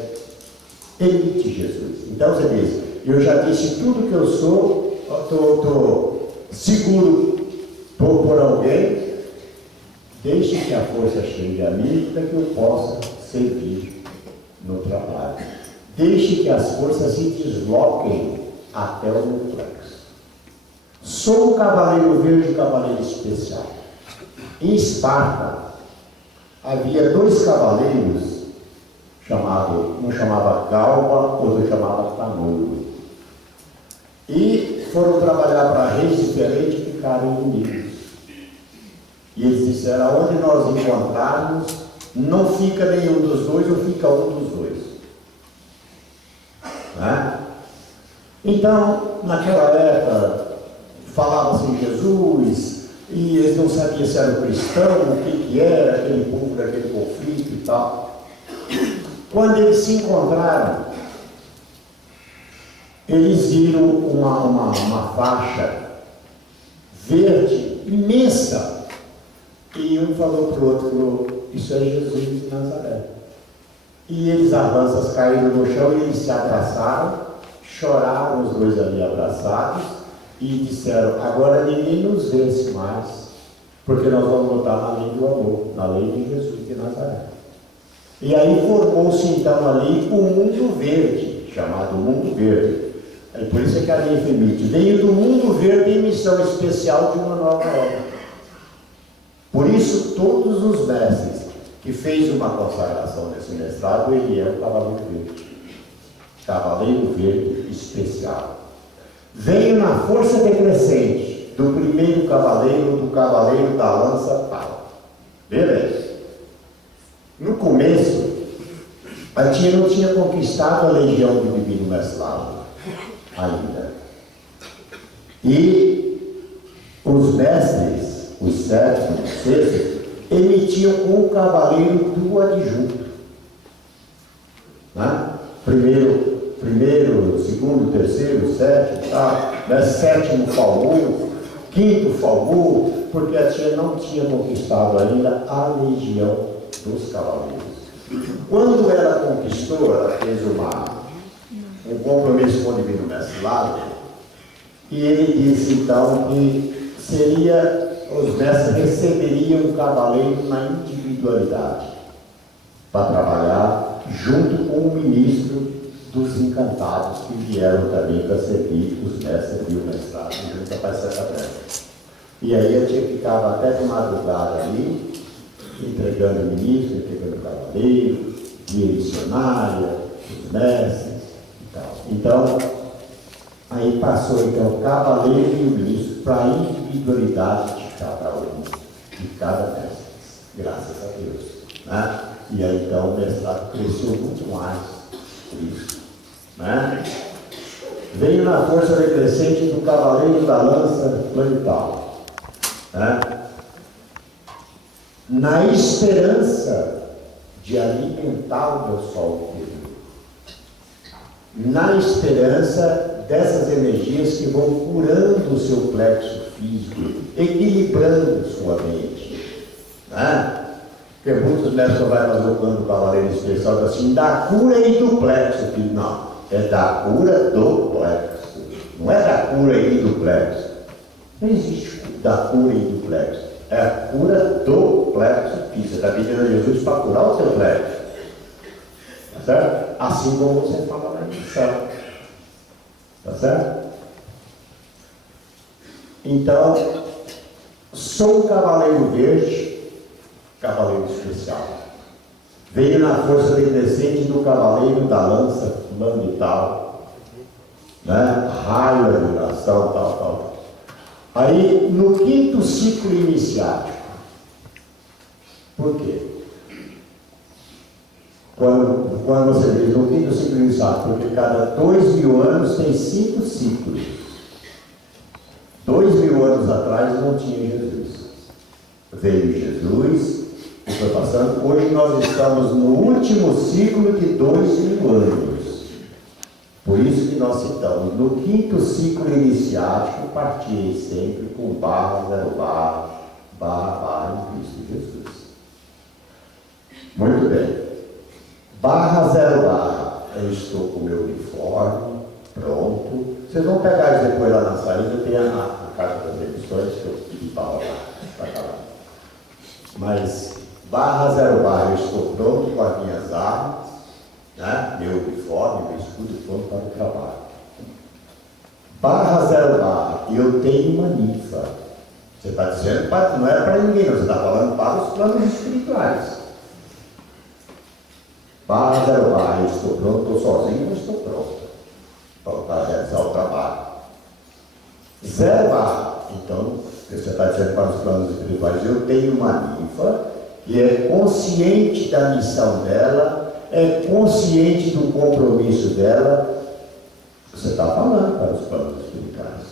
Emite Jesus. Então você diz, eu já disse tudo que eu sou, estou seguro por alguém, deixe que a força chegue a mim para que eu possa servir no trabalho. Deixe que as forças se desloquem até o complexo. Sou um cavaleiro verde, cavaleiro especial. Em Esparta, havia 2 cavaleiros, um chamava Galba, outro chamava Tanuro. E foram trabalhar para reis diferentes e ficaram inimigos. E eles disseram, aonde nós encontrarmos, não fica nenhum dos dois ou fica um dos dois. Né? Então, naquela época, falava-se em Jesus, e eles não sabiam se era cristão, o que era aquele povo daquele conflito e tal. Quando eles se encontraram, eles viram uma faixa verde, imensa, e um falou para o outro, isso é Jesus de Nazaré. E eles avanças caíram no chão e eles se abraçaram, choraram os dois ali abraçados, e disseram, agora ninguém nos vence mais, porque nós vamos botar na lei do amor, na lei de Jesus de Nazaré. E aí formou-se então ali o mundo verde, chamado mundo verde. É por isso que a linha Femite veio do mundo verde em missão especial de uma nova obra. Por isso todos os mestres que fez uma consagração nesse mestrado, ele é o cavaleiro verde. Cavaleiro verde especial. Veio na força decrescente do primeiro cavaleiro, do cavaleiro da lança tal. Beleza. No começo, a tia não tinha conquistado a legião do Divino Mestre Lázaro ainda. E os mestres, os sétimos, os sextos, emitiam um cavaleiro do adjunto. Né? Primeiro, segundo, terceiro, sétimo, tá? Né? Sétimo falgou, quinto falgou, porque a tia não tinha conquistado ainda a legião dos cavaleiros. Quando ela conquistou, ela fez um compromisso com o Divino Mestre Lázaro, e ele disse então que os mestres receberiam um cavaleiro na individualidade, para trabalhar junto com o ministro dos encantados, que vieram também para servir os mestres e o mestrado junto para essa taberna. E aí a tia ficava até de madrugada ali, entregando o ministro, entregando o cavaleiro, guia missionária, os mestres e tal. Então, aí passou então o cavaleiro e o ministro para a individualidade de cada um, de cada mestre, graças a Deus. Né? E aí então o mestrado cresceu muito mais por isso. Né? Veio na força decrescente do cavaleiro da lança planetal. Né? Na esperança de alimentar o meu sol interior, na esperança dessas energias que vão curando o seu plexo físico, equilibrando sua mente, né? Porque muitos mestres vão fazer o plano do cavaleiro especial assim, da cura e do plexo, que não, é da cura do plexo, não é da cura e do plexo, não existe da cura e do plexo. É a cura do plexo físico. Você está pedindo a Jesus para curar o seu plexo. Tá certo? Assim como você fala na missão. Tá certo? Então, sou um cavaleiro verde, cavaleiro especial. Veio na força decrescente do cavaleiro da lança planetal, né? Raio, vibração, tal. Aí, no quinto ciclo iniciático. Por quê? Quando você diz no quinto ciclo iniciático, porque cada 2.000 anos tem 5 ciclos. 2.000 anos atrás não tinha Jesus. Veio Jesus, e foi passando. Hoje nós estamos no último ciclo de 2.000 anos. Por isso que nós citamos, no quinto ciclo iniciático, partirei sempre com barra, zero barra, barra, barra em Cristo Jesus. Muito bem. Barra, zero barra. Eu estou com o meu uniforme, pronto. Vocês vão pegar isso depois lá na saída, tem a carta das emissões que eu pedi para rolar, para cá. Mas, barra, zero barra, eu estou pronto com as minhas armas, né? Meu uniforme, meu escudo pronto para o trabalho. Barra, zero barra, eu tenho uma ninfa. Você está dizendo, não é para ninguém, você está falando para os planos espirituais. Barra, zero barra, eu estou pronto, estou sozinho, mas estou pronto para realizar o trabalho. Zero barra, então, você está dizendo para os planos espirituais, eu tenho uma ninfa que é consciente da missão dela, é consciente do compromisso dela. Você está falando para os planos espirituais.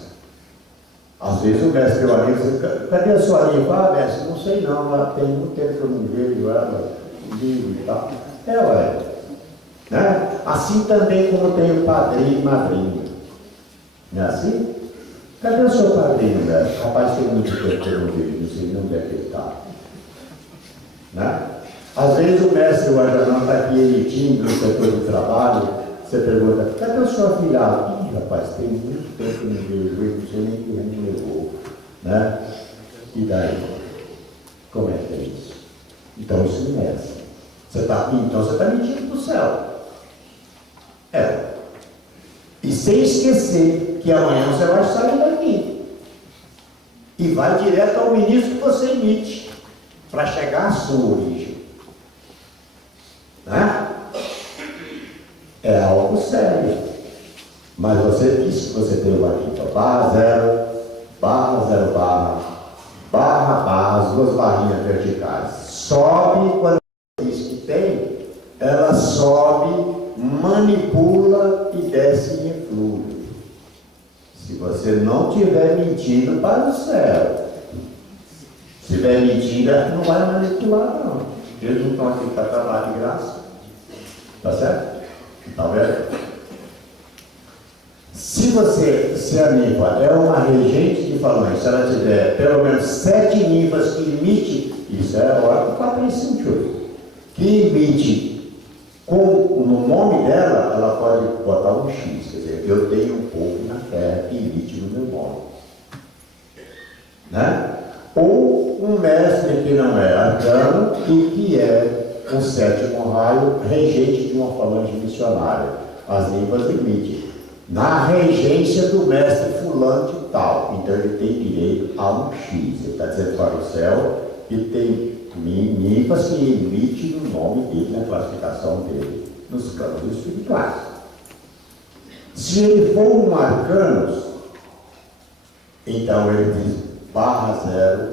Às vezes o mestre eu diz, cadê a sua ninfa? Ah, mestre, não sei não, ela tem muito tempo que eu não vejo ela, livro e tal. Ué. Né? Assim também como tem o padrinho e madrinha. Não é assim? Cadê o seu padrinho, né? Rapaz, tem muito tempo que eu não vejo, não sei onde é que ele está. Né? Às vezes o mestre, o Ajanão, está aqui emitindo no setor de trabalho, você pergunta, cadê o seu afilhado? Ih, rapaz, tem muito tempo que eu não vejo ele, não sei nem que ele levou. Né? E daí? Como é que é isso? Então isso não é assim. Então você está mentindo para o céu. E sem esquecer que amanhã você vai sair daqui. E vai direto ao ministro que você emite, para chegar à sua origem. Né? É algo sério. Mas você disse que você tem uma linha barra, zero barra, barra, barra, as duas barrinhas verticais. Sobe quando ela sobe, manipula e desce em eflúvio. Se você não estiver mentindo para o céu, se estiver mentindo, não vai manipular, não. Eles não estão aqui para trabalhar de graça. Tá certo? Está vendo? Se a ninfa é uma regente de falante, se ela tiver pelo menos 7 ninfas que imitem, isso é a ordem 458, que imite no nome dela, ela pode botar um X, quer dizer, eu tenho um povo na terra que imite no meu nome. Né? Ou um mestre que não é arcano e que é um sétimo raio, regente de uma falange missionária. As ninfas imitem. Na regência do mestre fulano de tal. Então ele tem direito a um X. Ele está dizendo para o céu que tem ninfas que emitem no nome dele, na classificação dele, nos campos espirituais. Se ele for um arcano, então ele diz barra, zero,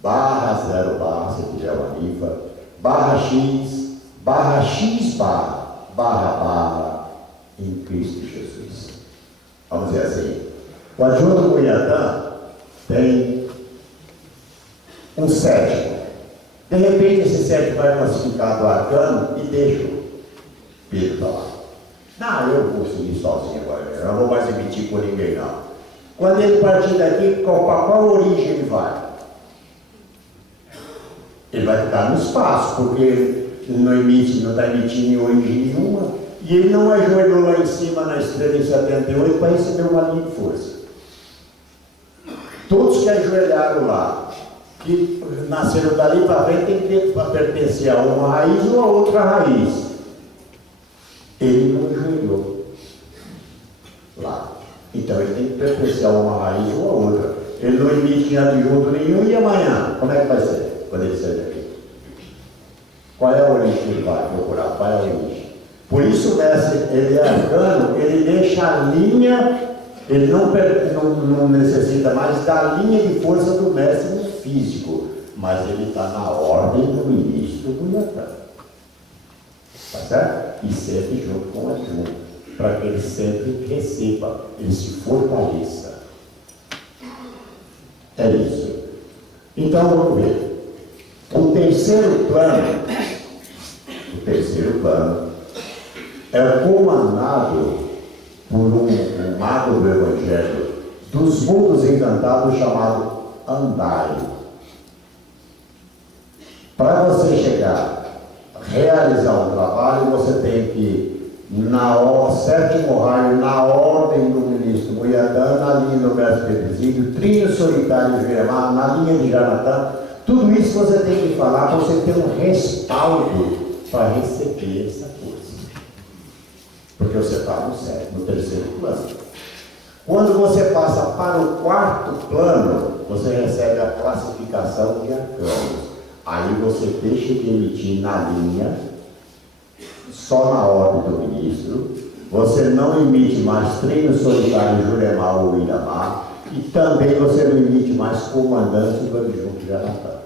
barra, se tiver uma ninfa, barra, X, barra, em Cristo Jesus. Vamos dizer assim, o adjunto Cunhatã tem um sétimo. De repente esse sétimo vai classificar do arcano e deixa o Pedro para lá. Não, eu vou seguir sozinho agora, eu não vou mais emitir com ninguém não. Quando ele partir daqui, para qual origem ele vai? Ele vai ficar no espaço, porque ele não está emitindo em origem nenhuma. E ele não ajoelhou lá em cima na estrela em 78 para receber uma linha de força. Todos que ajoelharam lá, que nasceram dali para frente, tem que ter para pertencer a uma raiz ou a outra raiz. Ele não ajoelhou lá. Então ele tem que pertencer a uma raiz ou a outra. Ele não emite em adjunto nenhum. E amanhã? Como é que vai ser? Quando ele sair daqui? Qual é a origem que ele vai procurar? Qual é a origem? Por isso o mestre, ele é arcano, ele deixa a linha, ele não necessita mais da linha de força do mestre no físico, mas ele está na ordem do início do Cunhatã. Tá certo? E sempre junto com o adjunto, para que ele sempre receba, ele se fortaleça. É isso. Então, vamos ver. O terceiro plano é comandado por um mago do Evangelho dos mundos encantados chamado Andaio. Para você chegar a realizar um trabalho, você tem que, sétimo raio, na ordem do ministro Muiadã, na linha do mestre Pedrizílio, trilho solitário de Juremar, na linha de Janatã, tudo isso você tem que falar para você ter um respaldo para receber essa coisa. Porque você está no terceiro plano. Quando você passa para o quarto plano, você recebe a classificação de arcanos. Aí você deixa de emitir na linha, só na ordem do ministro. Você não emite mais treino solitário Juremar ou Iramar. E também você não emite mais comandante do adjunto de Janatã.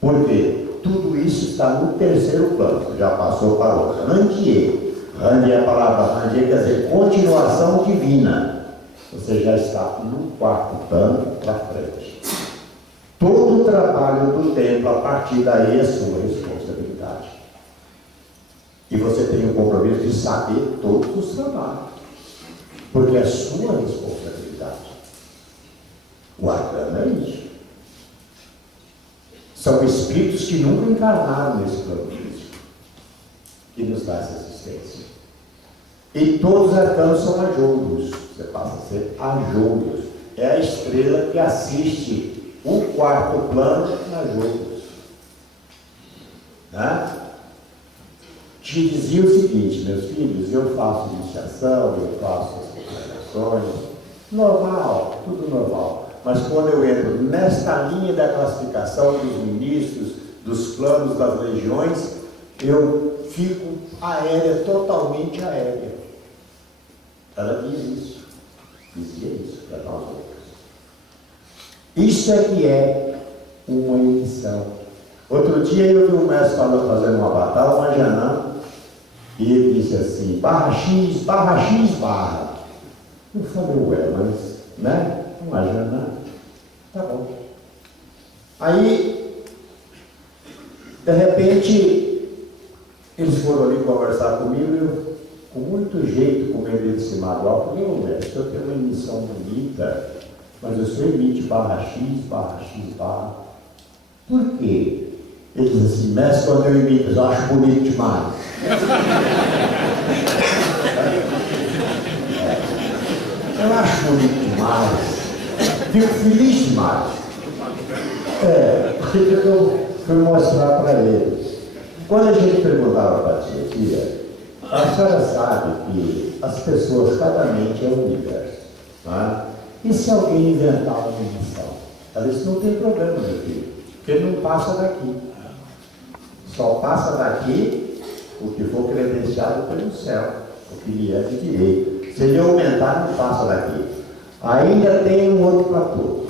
Por quê? Tudo isso está no terceiro plano, já passou para o Randier. Randier é a palavra Randier, quer dizer continuação divina. Você já está no quarto plano para frente. Todo o trabalho do templo a partir daí é sua responsabilidade. E você tem o compromisso de saber todos os trabalhos, porque é sua responsabilidade. O arcano é isso. São espíritos que nunca encarnaram nesse plano físico, que nos dá essa assistência. E todos os arcanos são ajouros. Você passa a ser ajouros. É a estrela que assiste o quarto plano em ajouros. Né? Te dizia o seguinte, meus filhos, eu faço iniciação, eu faço as consagrações, normal, tudo normal. Mas quando eu entro nesta linha da classificação dos ministros, dos planos das legiões, eu fico aérea, totalmente aérea. Ela dizia isso para nós outros. Isso é que é uma emissão. Outro dia eu vi um mestre fazendo uma batalha, uma janã, e ele disse assim, barra X, barra. Eu falei, ué, mas, né? Uma janã, tá bom. Aí, de repente, eles foram ali conversar comigo, e eu, com muito jeito, com medo de cima do alto, falei, ô mestre, eu tenho uma emissão bonita, mas eu só emite barra X. Por quê? Ele diz assim, mestre, quando eu imito, eu acho bonito demais. Eu acho bonito demais. Fico feliz demais. Porque eu fui mostrar para ele. Quando a gente perguntava para a tia, a senhora sabe que as pessoas, cada mente é um universo. Tá? E se alguém inventar uma invenção? Ela disse, não tem problema, meu filho, porque ele não passa daqui. Só passa daqui o que for credenciado pelo céu, o que lhe é de direito. Se ele aumentar, não passa daqui. Ainda tem um outro platô.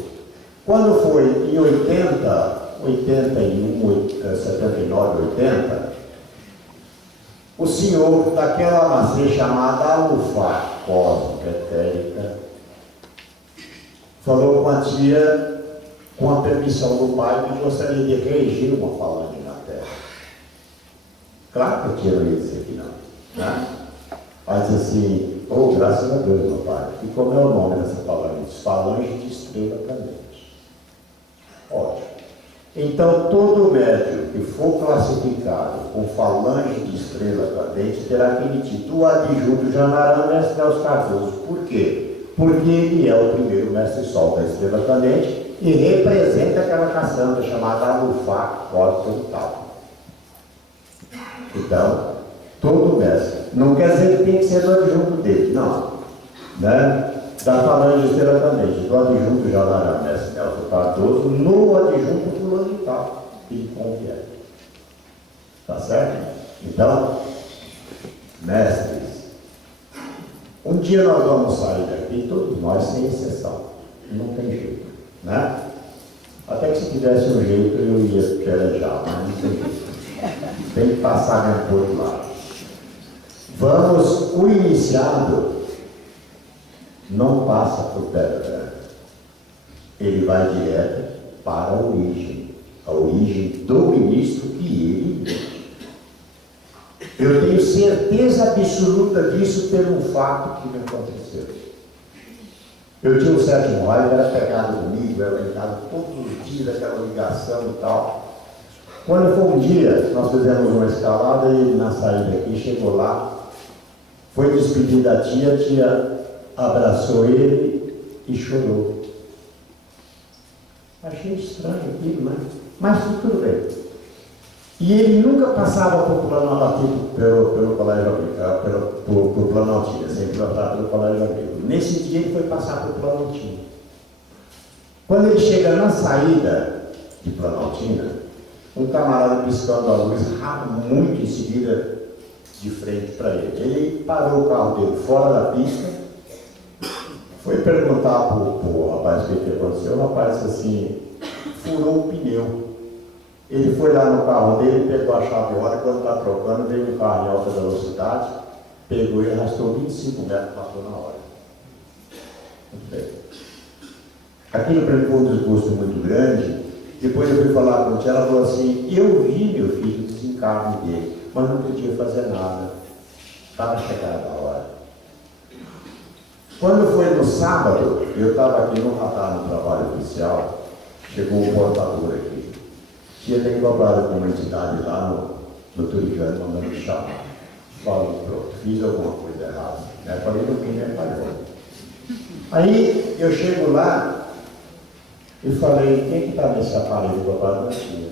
Quando foi em 81, 79, 80, o senhor daquela macia chamada Alufá cósmica etérica falou com a tia, com a permissão do pai, que gostaria de reger uma falange na Terra. Claro que a tia não ia dizer que não, né? Mas assim, graças a Deus, meu pai. E como é o nome dessa falange? Falange de estrela cadente. Ótimo. Então, todo médium que for classificado com falange de estrela cadente terá que emitir do adjunto Janarã Mestre Nelson Cardoso. Por quê? Porque ele é o primeiro mestre sol da estrela cadente e representa aquela caçamba chamada Alufá Cósmica. Então, todo mestre. Não quer dizer que tem que ser do adjunto dele, não. Né? Da falange de estrela cadente, do adjunto Janarã Mestre Nelson Cardoso, no adjunto fulano de tal, que lhe convier. Tá certo? Então, mestres, um dia nós vamos sair daqui, todos nós, sem exceção. Não tem jeito, né? Até que se tivesse um jeito eu ia pelejar, mas não tem jeito. tem que passar mesmo por outro lado. Vamos, o iniciado não passa por Pedra Branca. Ele vai direto para a origem do ministro que ele é. Eu tenho certeza absoluta disso pelo fato que me aconteceu. Eu tinha um sétimo raio, era pegado comigo, era ligado todos os dias, aquela ligação e tal. Quando foi um dia, nós fizemos uma escalada e ele na saída aqui, chegou lá, foi despedir da tia, a tia abraçou ele e chorou. Achei estranho aquilo, né? Mas tudo bem. E ele nunca passava por Planaltina, pelo Colégio por Planaltina, sempre passava pelo Colégio Agrícola. Nesse dia ele foi passar por Planaltina. Quando ele chega na saída de Planaltina, um camarada piscando a luz rápido, muito em seguida, de frente para ele. Ele parou o carro dele fora da pista, foi perguntar para o rapaz o que aconteceu. O rapaz disse assim, furou o pneu. Ele foi lá no carro dele, pegou a chave hora, quando está trocando, veio um carro em alta velocidade, pegou e arrastou 25 metros e passou na hora. Muito bem. Aquilo para mim foi um desgosto muito grande. Depois eu fui falar com a tia, ela falou assim, eu vi meu filho desencarne dele, mas não podia fazer nada. Estava chegada a hora. Quando foi no sábado, eu estava aqui no radar no trabalho oficial, chegou o portador aqui. Tinha até encontrado com uma entidade lá no Turicano, mandando me chamar. Falei, pronto, fiz alguma coisa errada. Né? Falei, no fim, me falhou. Aí eu chego lá e falei, quem que está nesse aparelho do papai da tia?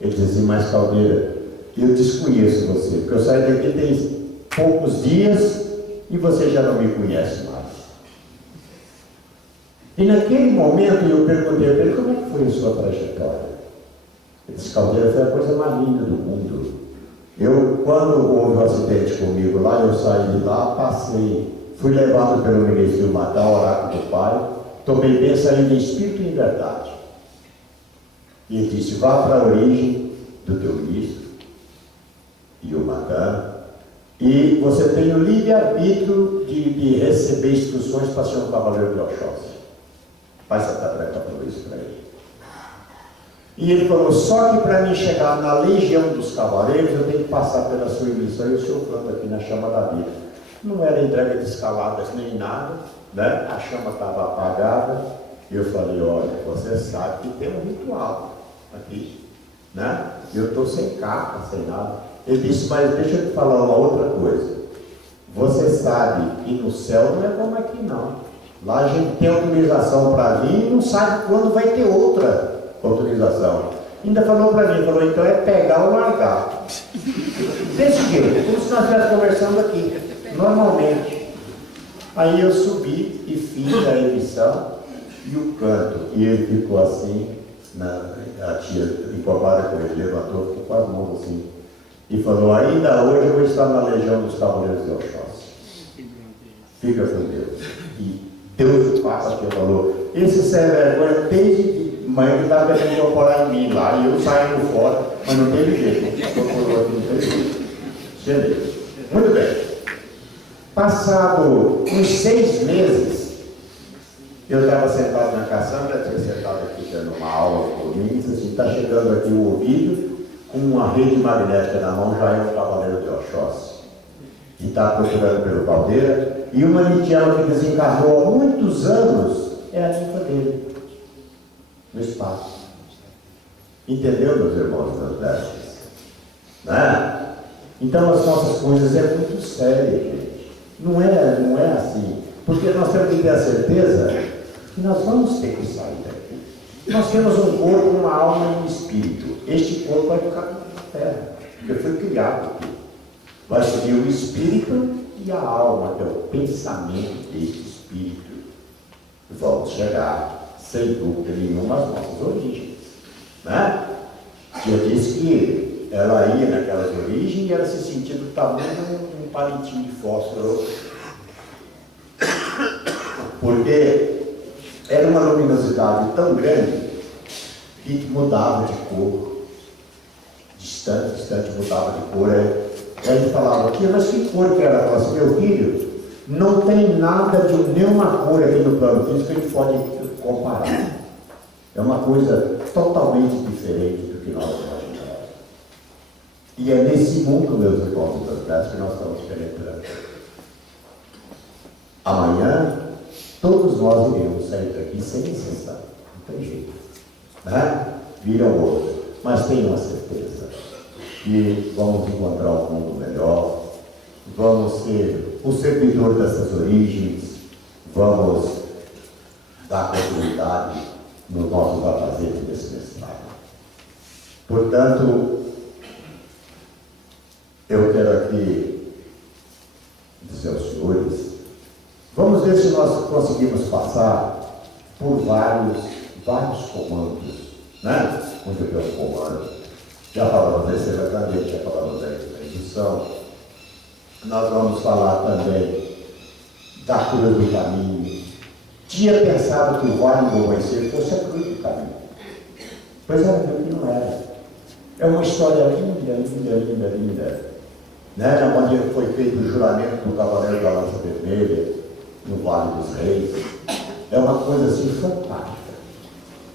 Ele disse assim, mas Caldeira, eu desconheço você, porque eu saí daqui tem poucos dias e você já não me conhece mais. E naquele momento eu perguntei para ele, como é que foi a sua trajetória? Ele disse, Caldeira, foi a coisa mais linda do mundo. Quando houve um acidente comigo lá, eu saí de lá, passei, fui levado pelo ministro do Matar, oráculo do Pai, tomei bem, saí de espírito e em verdade. E ele disse, vá para a origem do teu ministro, e o Matar, e você tem o livre-arbítrio de receber instruções para ser um cavaleiro de Oxóssi. Pai Santa Branca falou isso para ele. E ele falou, só que para mim chegar na legião dos cavaleiros, eu tenho que passar pela sua emissão, e o senhor planta aqui na chama da vida. Não era entrega de escaladas nem nada, né? A chama estava apagada, e eu falei, olha, você sabe que tem um ritual aqui, né? E eu estou sem capa, sem nada. Ele disse, mas deixa eu te falar uma outra coisa. Você sabe que no céu não é como aqui não. Lá a gente tem autorização para vir e não sabe quando vai ter outra autorização. Ainda falou para mim, falou, então é pegar ou largar. Desse jeito, como se nós estivéssemos conversando aqui, normalmente. Aí eu subi e fiz a emissão e o canto. E ele ficou assim, a tia encopada com ele, levantou, ficou com as mãos assim. E falou, ainda hoje eu vou estar na legião dos cavaleiros de Oxóssi. Fica com Deus. E Deus passa que falou, esse sem vergonha desde mãe que estava querendo incorporar em mim lá, e eu saindo fora, mas não teve jeito. Incorporou aqui, não teve jeito. Muito bem. Passado uns 6 meses, eu estava sentado na caçamba, tinha sentado aqui dando uma aula por mim, e disse assim, está chegando aqui o ouvido, com uma rede magnética na mão, já é o cavaleiro de Oxóssi. E está procurando pelo Caldeira, e uma nintiana que desencarnou há muitos anos é a ninfa dele, no espaço. Entendeu, meus irmãos e meus mestres? Né? Então as nossas coisas é muito sério, gente. Não é assim. Porque nós temos que ter a certeza que nós vamos ter que sair daqui. Nós temos um corpo, uma alma e um espírito. Este corpo vai ficar na terra, porque foi criado aqui. Vai seguir o espírito e a alma, que é o pensamento deste espírito. Vamos chegar, sem dúvida nenhuma, às nossas origens. Né? Eu disse que ela ia naquelas origens e ela se sentia do tamanho de um palitinho de fósforo. Porque era uma luminosidade tão grande que mudava de cor. distante, mudava de cor. Aí ele falava, tia, mas que cor que era? Assim, meu filho, não tem nada de nenhuma cor aqui no plano físico que a gente pode comparar. É uma coisa totalmente diferente do que nós imaginamos. E é nesse mundo, meus irmãos e irmãs, que nós estamos penetrando. Amanhã, todos nós iremos sair daqui sem exceção. Não tem jeito. Né? Viram outros. Mas tenham a certeza que vamos encontrar um mundo melhor, vamos ser o servidor dessas origens, vamos dar continuidade nos nossos afazeres desse mestrado. Portanto, eu quero aqui dizer aos senhores, vamos ver se nós conseguimos passar por vários comandos, né? Onde eu tenho um comando. Já falamos da secretaria, já falamos da edição. Nós vamos falar também da cruz do caminho. Tinha pensado que o Vale do Amanhecer fosse a cruz do caminho. Pois era, viu que não era. É uma história linda. Né? Onde foi feito o juramento do Cavaleiro da Lança Vermelha, no Vale dos Reis. É uma coisa assim fantástica.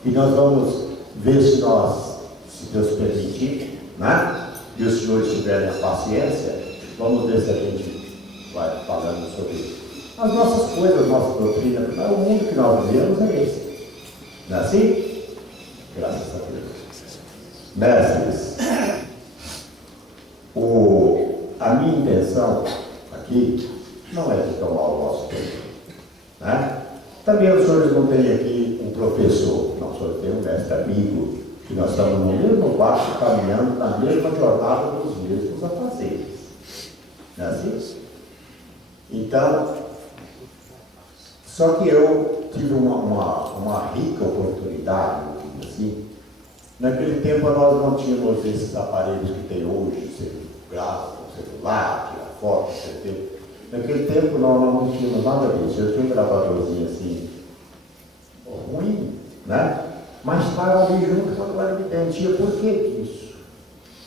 E nós vamos ver se nós, se Deus permitir, né? E os senhores tiverem a paciência, vamos ver se a gente vai falando sobre as nossas coisas, a nossa doutrina. O mundo que nós vivemos é esse. Não é assim? Graças a Deus. Mestres, a minha intenção aqui não é de tomar o vosso tempo. Né? Também os senhores não têm aqui um professor, não, o senhor tem um mestre amigo, que nós estamos no mesmo barco, caminhando na mesma jornada dos mesmos afazeres. Não é assim? Então, só que eu tive uma rica oportunidade, assim. Naquele tempo nós não tínhamos esses aparelhos que tem hoje, celular, tira foto, etc. Naquele tempo nós não tínhamos nada disso. Eu tinha um gravadorzinho assim, ruim, né? Mas estava ali junto com a clarividente. Por que isso?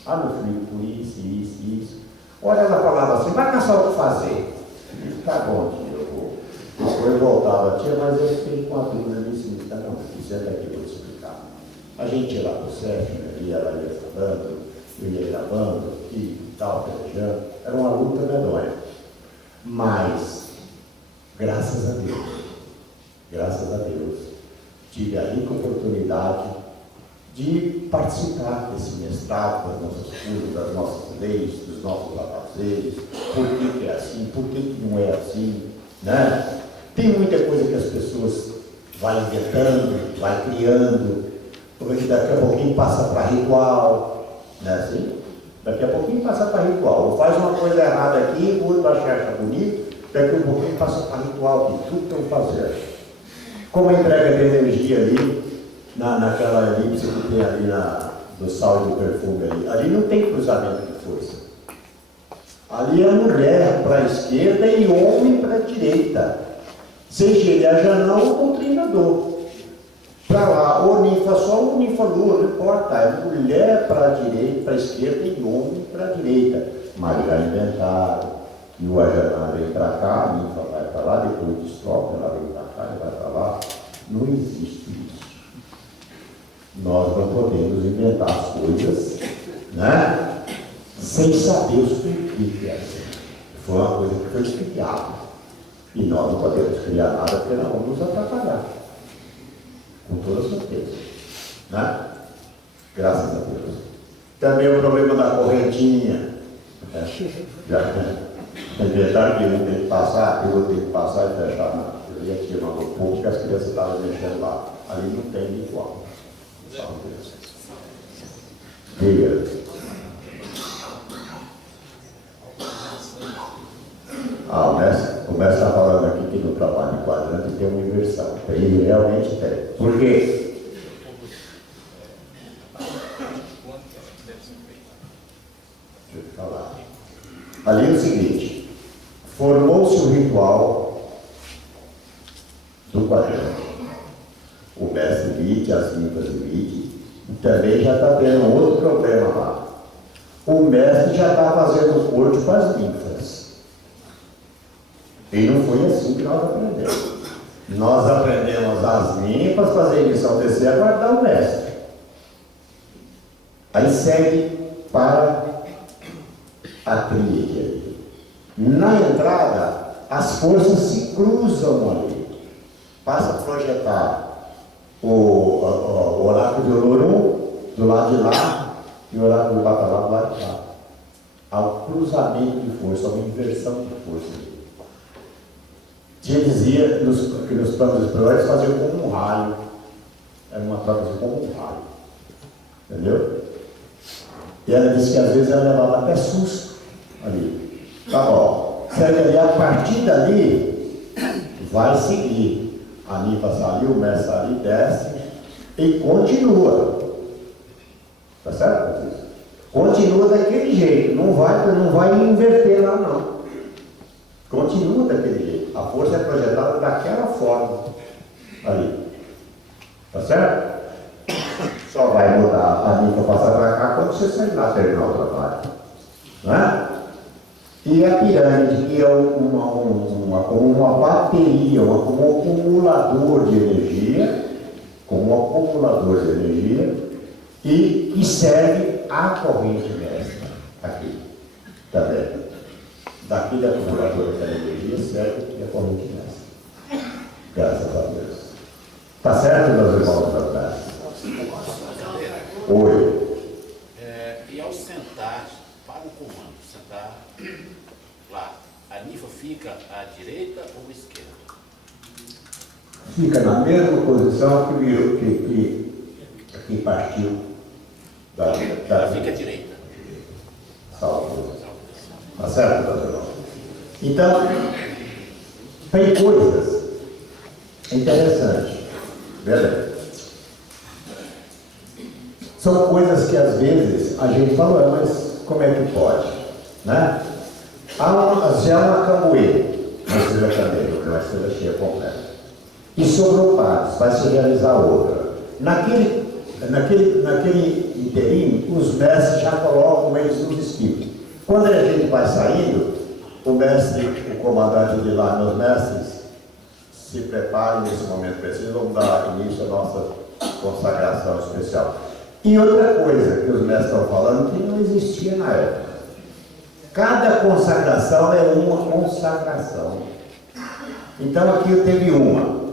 Ah, meu filho, por isso. Olha, ela falava assim, vai caçar o que fazer. Eu disse, tá bom, tia, eu vou. Depois eu voltava, tia, mas eu fiquei com a dúvida nisso. Não, isso é daqui, eu vou te explicar. A gente ia lá pro CEF, e ela ia falando, eu ia gravando, e tal, pelejando. Era uma luta medonha. Mas, graças a Deus, tive a rica oportunidade de participar desse mestrado, das nossas coisas, das nossas leis, dos nossos afazeres, por que é assim, por que não é assim, né? Tem muita coisa que as pessoas vão inventando, vai criando, porque daqui a pouquinho passa para ritual, não é assim? Daqui a pouquinho passa para ritual, ou faz uma coisa errada aqui, o outro acha bonito, daqui a pouquinho passa para ritual aqui, tudo estão fazendo. Como a entrega de energia ali, naquela elipse que tem ali do sal e do perfume ali não tem cruzamento de força. Ali é mulher para a esquerda e homem para a direita. Seja ele a Janão ou o treinador. Para lá, ou ninfa sol ou ninfa lua, não importa. É mulher para a direita, para a esquerda e homem para a direita. Mas já inventaram. E o Ajanã vem para cá, a ninfa vai para lá, depois destroca, ela vem para cá e vai para lá. Não existe isso. Nós não podemos inventar as coisas, né? Sem saber os porquês que é assim. Foi uma coisa que foi criada. E nós não podemos criar nada porque nós vamos nos atrapalhar. Com toda certeza. Né? Graças a Deus. Também o problema da correntinha. Inventaram que um tem que passar, eu vou ter que passar e fechar. Eu ia tirar um pouco que as crianças estavam mexendo lá. Ali não tem igual. Diga. O mestre está falando aqui que no trabalho de quadrante tem uma inversão. Ele realmente tem. Por quê? Deixa eu te falar. Ali é o seguinte: formou-se o ritual do quadrante. O mestre Vite, as ninfas de Vite, e também já está tendo um outro problema lá. o mestre já está fazendo corte para as ninfas. E não foi assim que nós aprendemos. Nós aprendemos as ninfas, fazer a missão descer e aguardar o mestre. Aí segue para a tríade. Na entrada, as forças se cruzam ali. Passa a projetar o oráculo de Olorum do lado de lá e o oráculo de Batalá do lado de lá. Há um cruzamento de força, uma inversão de força. Tia dizia que nos planos espirituais faziam como um raio. Era uma troca como um raio. Entendeu? E ela disse que às vezes ela levava até susto ali. Tá bom. Segue ali, a partir dali, vai seguir. A ninfa ali, o mestre ali, desce e continua. Tá certo? Continua daquele jeito. Não vai inverter lá, não. Continua daquele jeito. A força é projetada daquela forma ali. Tá certo? Só vai mudar a ninfa passar para cá quando você sair lá terminar o trabalho. Não é? E a pirâmide, que é como uma bateria, como um acumulador de energia, e que serve à corrente mestra. Aqui. Tá vendo? Daqui da acumuladora da energia serve a corrente mestra. Graças a Deus. Tá certo, meus irmãos da terra? Oi. E ao sentar para o comando, sentar lá, a ninfa fica à direita ou à esquerda? Fica na mesma posição que partiu da Ela fica à direita. Salve. Tá certo, meus irmãos? Então, tem coisas interessantes. Beleza? São coisas que às vezes a gente fala, mas como é que pode? Né? Se há uma camoeira, uma estrela candeira, uma estrela cheia completa, e sobrou partes, vai se realizar outra. Naquele inteirinho, os mestres já colocam eles nos espíritos. Quando a gente vai saindo, o mestre, o comandante de lá, meus mestres, se preparem nesse momento preciso, vamos dar início à nossa consagração especial. E outra coisa que os mestres estão falando que não existia na época. Cada consagração é uma consagração. Então aqui eu teve uma.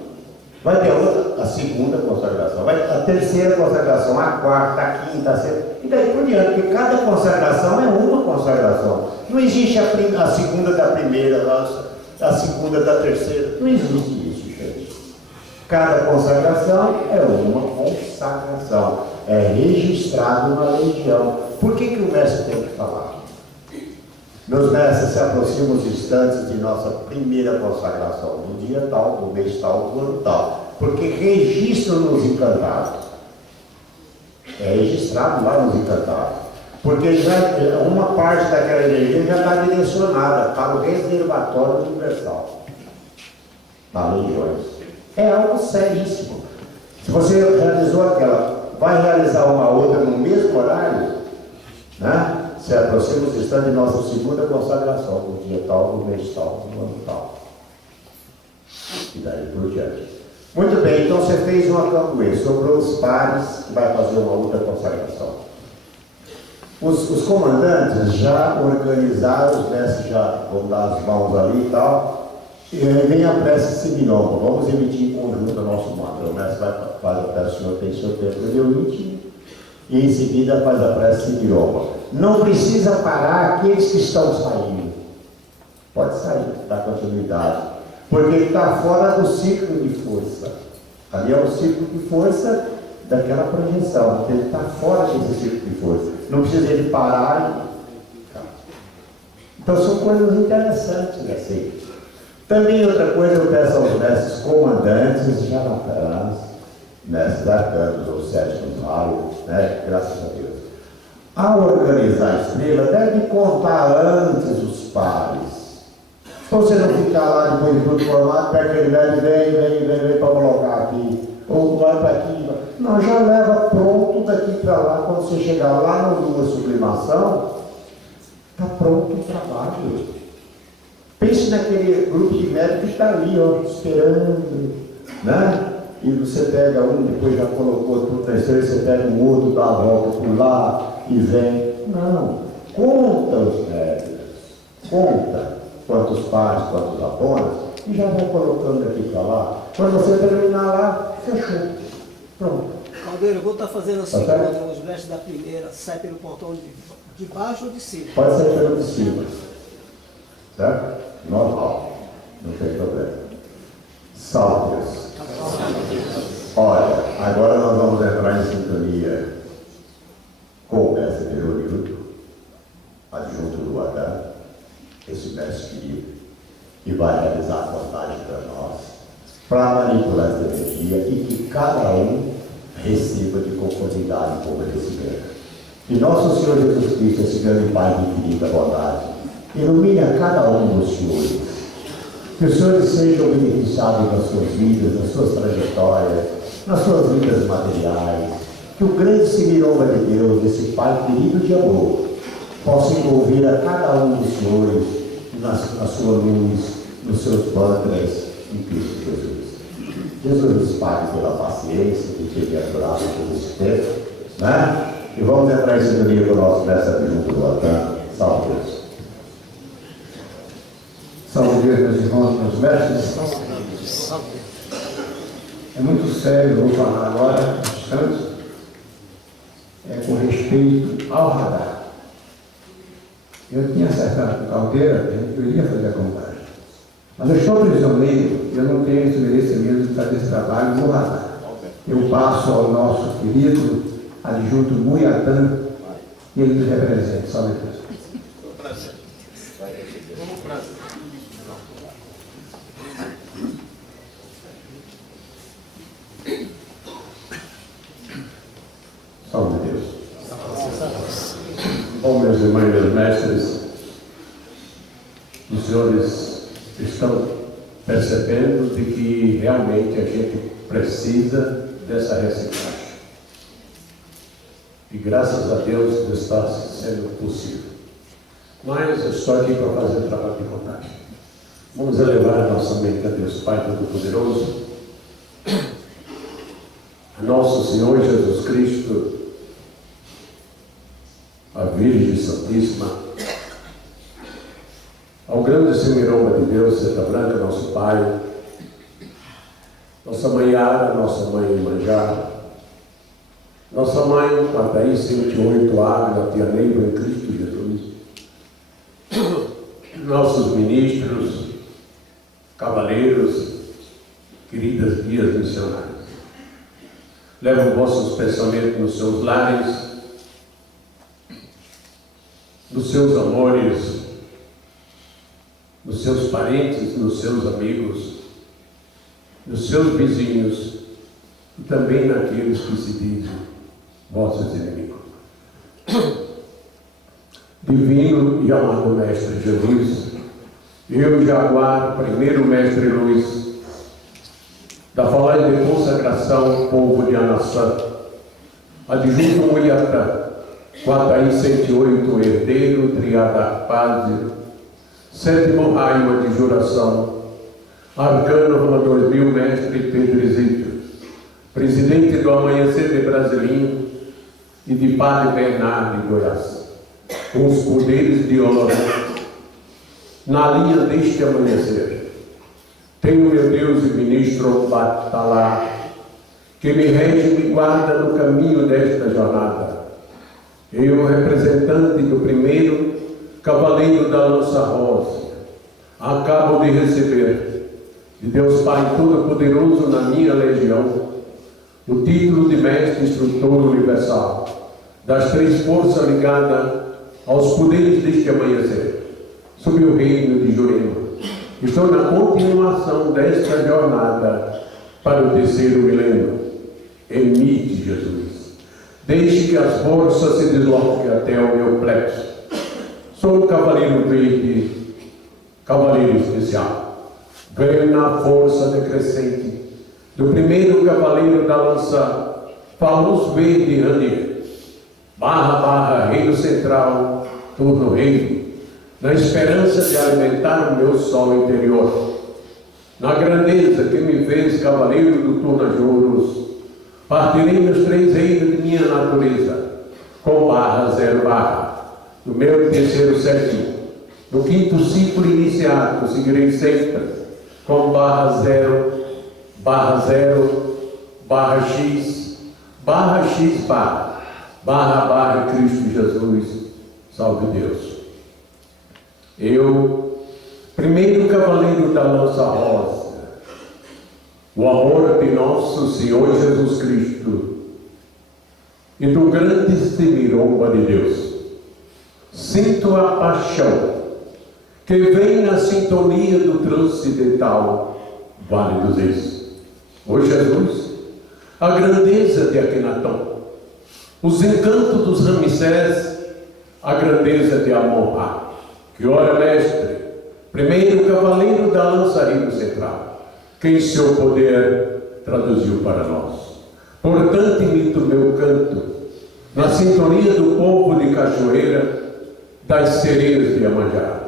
Vai ter outra, a segunda consagração, vai a terceira consagração, a quarta, a quinta, a sexta, e daí por diante, porque cada consagração é uma consagração. Não existe a segunda da primeira, a segunda da terceira, não existe isso, gente. Cada consagração é uma consagração, é registrado na legião. Por que o mestre tem que falar? Meus mestres se aproximam os instantes de nossa primeira consagração, no dia tal, no mês tal, no ano tal, porque registram nos encantados. É registrado lá nos encantados. Porque já, uma parte daquela energia já está direcionada para o reservatório universal, nas legiões. É algo seríssimo. Se você realizou aquela, vai realizar uma outra no mesmo horário, né? Se aproxima os instantes de nossa segunda consagração, no dia tal, no mês tal, no ano tal. E daí por diante. Muito bem, então você fez uma campanha, sobrou os pares, que vai fazer uma outra consagração. Os comandantes já organizaram, os mestres já vão dar as mãos ali e tal, e aí vem a prece sibiloma. Vamos emitir em conjunto o nosso mantra. O mestre vai fazer a prece, o senhor tem seu tempo de emitir. E em seguida faz a prece sibiloma. Não precisa parar aqueles que estão saindo. Pode sair, dá continuidade. Porque ele está fora do ciclo de força. Ali é o ciclo de força daquela projeção. Ele está fora desse ciclo de força. Não precisa ele parar e... Então são coisas interessantes assim. Também outra coisa eu peço aos mestres comandantes charlatãs, mestres arcanos ou sétimos vários, né? Graças a Deus. Ao organizar a estrela, deve contar antes os pares. Para você não ficar lá depois de tudo formado, pega aquele vem para colocar aqui, ou vai para aqui. Não, já leva pronto daqui para lá, quando você chegar lá no Lua Sublimação, Está pronto o trabalho. Pense naquele grupo de médicos que está ali, ó, esperando, né? E você pega um, depois já colocou tudo na estrela, você pega um outro, dá a volta por lá e vem. Não. Conta os médicos. Conta quantos pares, quantos abonos, e já vai colocando aqui para lá. Quando você terminar lá, fechou. Pronto. Caldeiro, eu vou estar fazendo assim, Tá certo? quando os vestes da primeira sai pelo portão de baixo ou de cima. Pode sair pelo de cima. Certo? Normal. Não tem problema. Salve Deus. Olha, agora nós vamos entrar em sintonia com o mestre Verônico, adjunto do H, esse mestre querido, que vai realizar a contagem para nós, para manipular essa energia e que cada um receba de conformidade com o merecimento. Que nosso Senhor Jesus Cristo, esse grande Pai de infinita bondade, ilumine a cada um dos senhores. Que os senhores sejam beneficiados nas suas vidas, nas suas trajetórias, nas suas vidas materiais. Que o grande semiroma de Deus, esse Pai querido de amor, possa envolver a cada um dos senhores na sua luz, nos seus mantras, em Cristo Jesus. Jesus nos pague pela paciência que teve aturado todo esse tempo, né? E vamos entrar em sintonia com o nosso mestre adjunto do Latam. Salve Deus. Salve Deus, meus irmãos, meus mestres. É muito sério, vou falar agora, instantes, com respeito ao radar. Eu tinha acertado com Caldeira, eu iria fazer a contagem. Mas eu estou prisioneiro, eu não tenho esse merecimento de fazer esse trabalho no radar. Eu passo ao nosso querido adjunto Muiatã e ele nos representa. Salve Deus. Salve Deus. Bom, meus irmãos e meus mestres, os senhores estão percebendo de que realmente a gente precisa dessa reciclagem. E graças a Deus está sendo possível. Mas eu estou aqui para fazer o trabalho de contagem. Vamos elevar a nossa mente a Deus Pai Todo-Poderoso, a nosso Senhor Jesus Cristo, a Virgem Santíssima, ao grande semiroma de Deus, Seta Branca, nosso Pai, nossa mãe Ara, nossa mãe Imanjá, nossa mãe Mataí 108, Águia, Tia Neiva em Cristo Jesus, nossos ministros, cavaleiros, queridas guias missionárias, levam vossos pensamentos nos seus lares, nos seus amores, nos seus parentes, nos seus amigos, nos seus vizinhos e também naqueles que se dizem vossos inimigos. Divino e amado Mestre Jesus, eu, Jaguar, primeiro Mestre Luiz, da falange de consagração, povo de Anaçã, adjunto Muiatã, Quataí 108, herdeiro, triada Pazio, sétimo raio de juração, arcano Roma 2000, mestre Pedro Exídio, presidente do Amanhecer de Brasilinho e de Padre Bernardo de Goiás, com os poderes de Oloró, na linha deste amanhecer. Tenho meu Deus e ministro Batalá, que me rege e me guarda no caminho desta jornada. Eu, representante do primeiro cavaleiro da lança rosa, acabo de receber de Deus Pai Todo-Poderoso na minha legião o título de Mestre Instrutor Universal das três forças ligadas aos poderes deste amanhecer, sob o reino de Jurema. Estou na continuação desta jornada para o terceiro milênio. Emite, Jesus. Deixe que as forças se desloquem até o meu plexo. Sou um cavaleiro verde, cavaleiro especial. Venho na força decrescente do primeiro cavaleiro da lança, Paulus Verde Ranier. Barra, reino central, turno reino. na esperança de alimentar o meu sol interior, na grandeza que me fez cavaleiro do turno de ouros, partirei nos três reinos de minha natureza, com barra, zero barra, no meu terceiro sétimo, no quinto ciclo iniciado, seguirei sempre, com barra, zero, barra, X, barra, X, barra, barra, barra, Cristo Jesus, salve Deus. Eu, primeiro cavaleiro da lança rosa, o amor de nosso Senhor Jesus Cristo e do grande semiromba de Deus, sinto a paixão que vem na sintonia do transcendental Vale dos Reis. Ó Jesus, a grandeza de Akenatão, os encantos dos Ramsés, a grandeza de Amon-Ra, que ora mestre, primeiro cavaleiro da lança Rio Central, que em seu poder traduziu para nós. Portanto, imito meu canto, na sintonia do povo de Cachoeira, das sereias de Amanjá,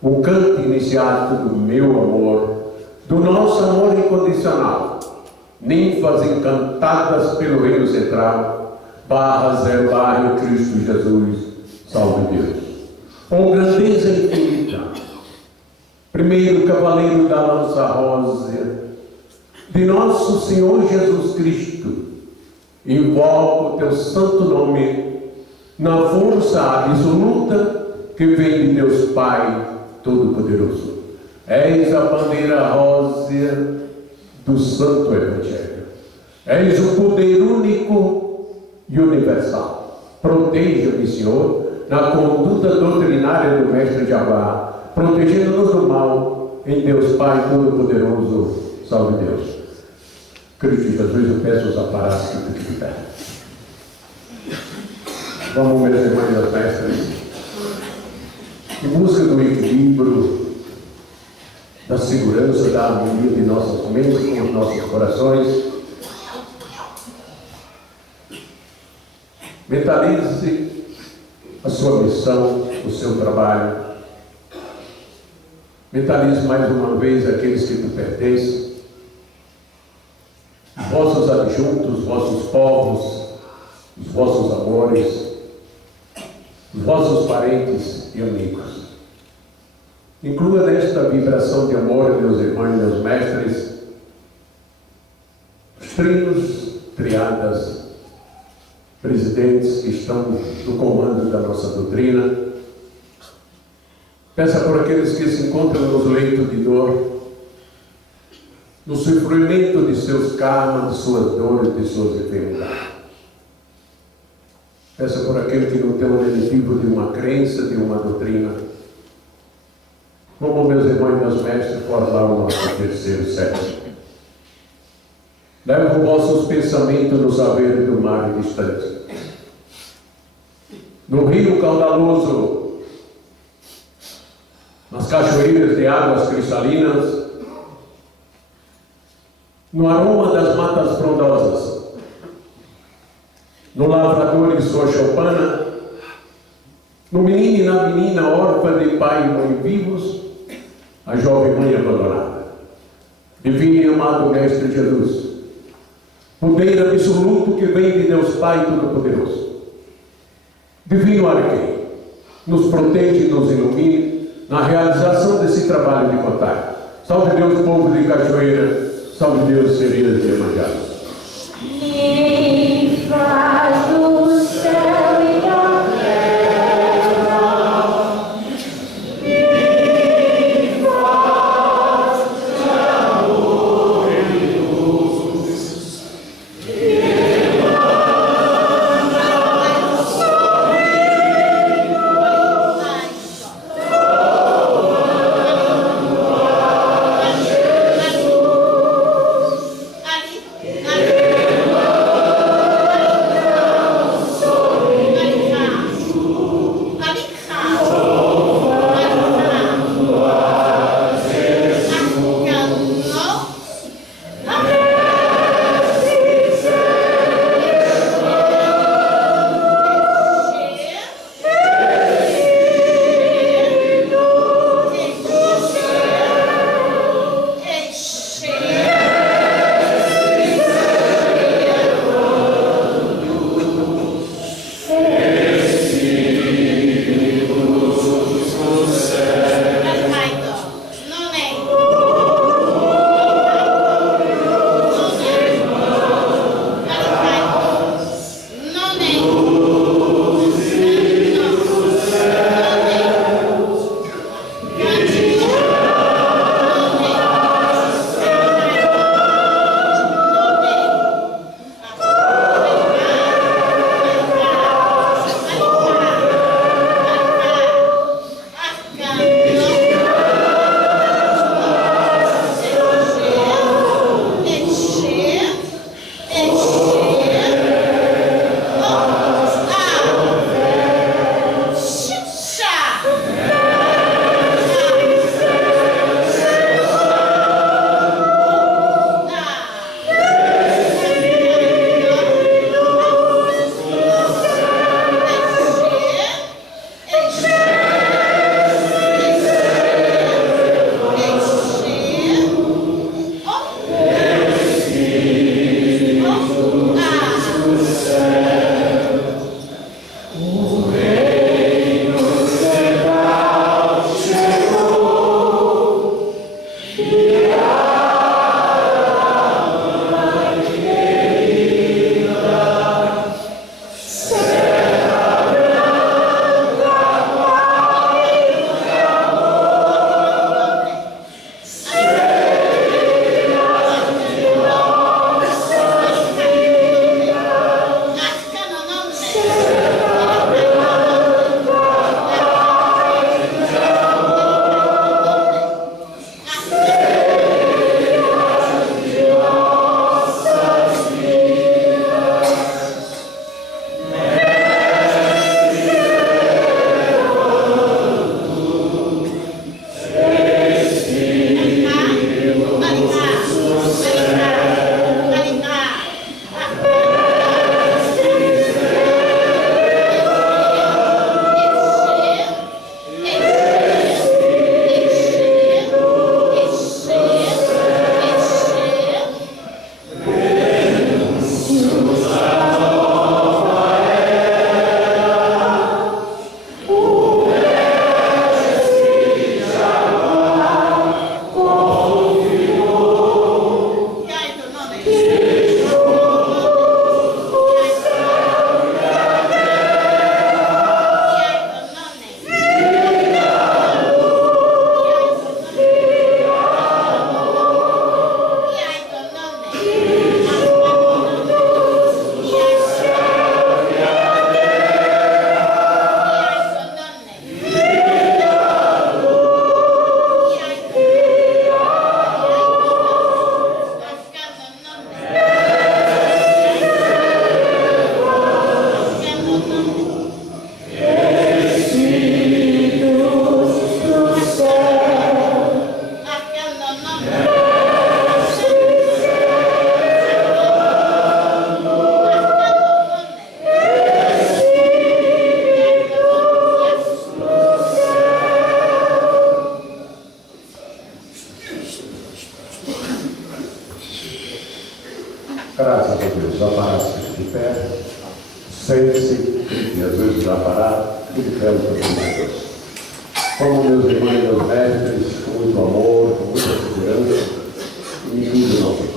o canto iniciado do meu amor, do nosso amor incondicional, ninfas encantadas pelo reino central, barra, zero, barra, Cristo Jesus, salve Deus. Ó grandeza infinita, primeiro cavaleiro da lança rosa, de nosso Senhor Jesus Cristo, invoco o teu santo nome, na força absoluta que vem de Deus Pai Todo-Poderoso. És a bandeira rosa do Santo Evangelho. És o poder único e universal. Proteja-me, Senhor, na conduta doutrinária do Mestre Jabá, protegendo-nos do mal, em Deus Pai Todo-Poderoso. Salve Deus. Cristo Jesus, eu peço os aparatos que tu quiser. Vamos, meus irmãos e meus mestres, em busca do equilíbrio, da segurança, da harmonia de nossas mentes com os nossos corações. Mentalize a sua missão, o seu trabalho. Mentalize mais uma vez aqueles que te pertencem, os vossos adjuntos, os vossos povos, os vossos amores, os vossos parentes e amigos. Inclua nesta vibração de amor, meus irmãos e meus mestres, os trinos, triadas, presidentes que estão no comando da nossa doutrina. Peça por aqueles que se encontram nos leitos de dor, no sofrimento de seus karmas, de suas dores, de suas enfermidades. Peça por aquele que não tem o objetivo de uma crença, de uma doutrina. Como meus irmãos e meus mestres, formar o nosso terceiro século. Leva os vossos pensamentos no saber do mar distante. No rio caudaloso, nas cachoeiras de águas cristalinas, no aroma das matas frondosas, no lavrador de sua choupana, no menino e na menina órfã de pai e mãe vivos, a jovem mãe abandonada. Divino e amado Mestre Jesus, poder absoluto que vem de Deus Pai Todo-Poderoso, divino arqueiro, nos protege e nos ilumine na realização desse trabalho de contato. Salve Deus, povo de Cachoeira, salve Deus, sereias de Iemanjá. Ninfas do céu e da terra, ninfas de amor e luz, Ali. Graças a Deus, aparato de pé, sente-se, e às vezes vai parar, e de pé para Deus. Como meus irmãos e meus mestres, com muito amor, com muita segurança, e me cuidam não se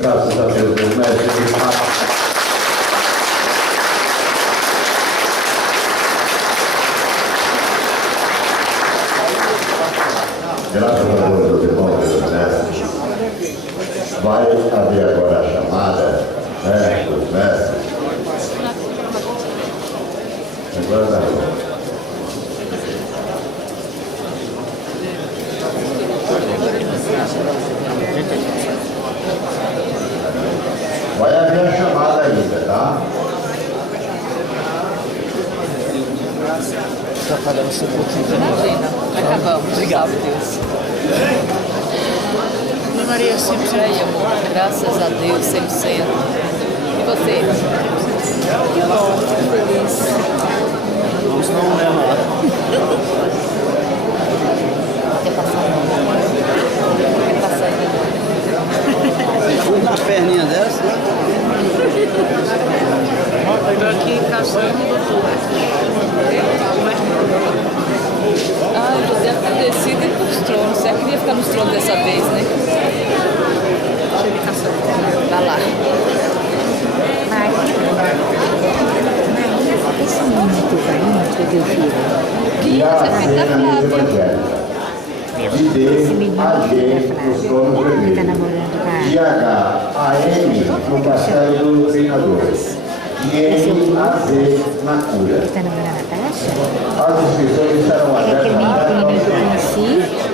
Graças a Deus, meu mestre. Graças a Deus, meus irmãos e meus mestres. Vai haver agora a chamada, né, dos mestres. Agora vai haver a chamada ainda, tá? Imagina, acabamos. Obrigado, Deus. Maria, sempre aí, amor. Graças a Deus, 100%. E você? Que bom, que feliz. Vamos não é nada. Quer passar? Quer passar aí? Fui nas perninhas dessa. Estou aqui caçando o doutor. Ah, eu estou agradecida e nos tronos. Você queria ficar nos tronos dessa vez, né? Vai lá. Esse menino que vai teu filho, E a Você é cena Flávia. evangélica. esse ID, menino AG, da nos Flávia, tronos que tá vermelhos. namorando com a... IH, AM, no castelo do treinador. E NAZ, na cura. Tá namorando a Natasha? As inscrições estarão É aquele abertas menino até que o eu final. conheci.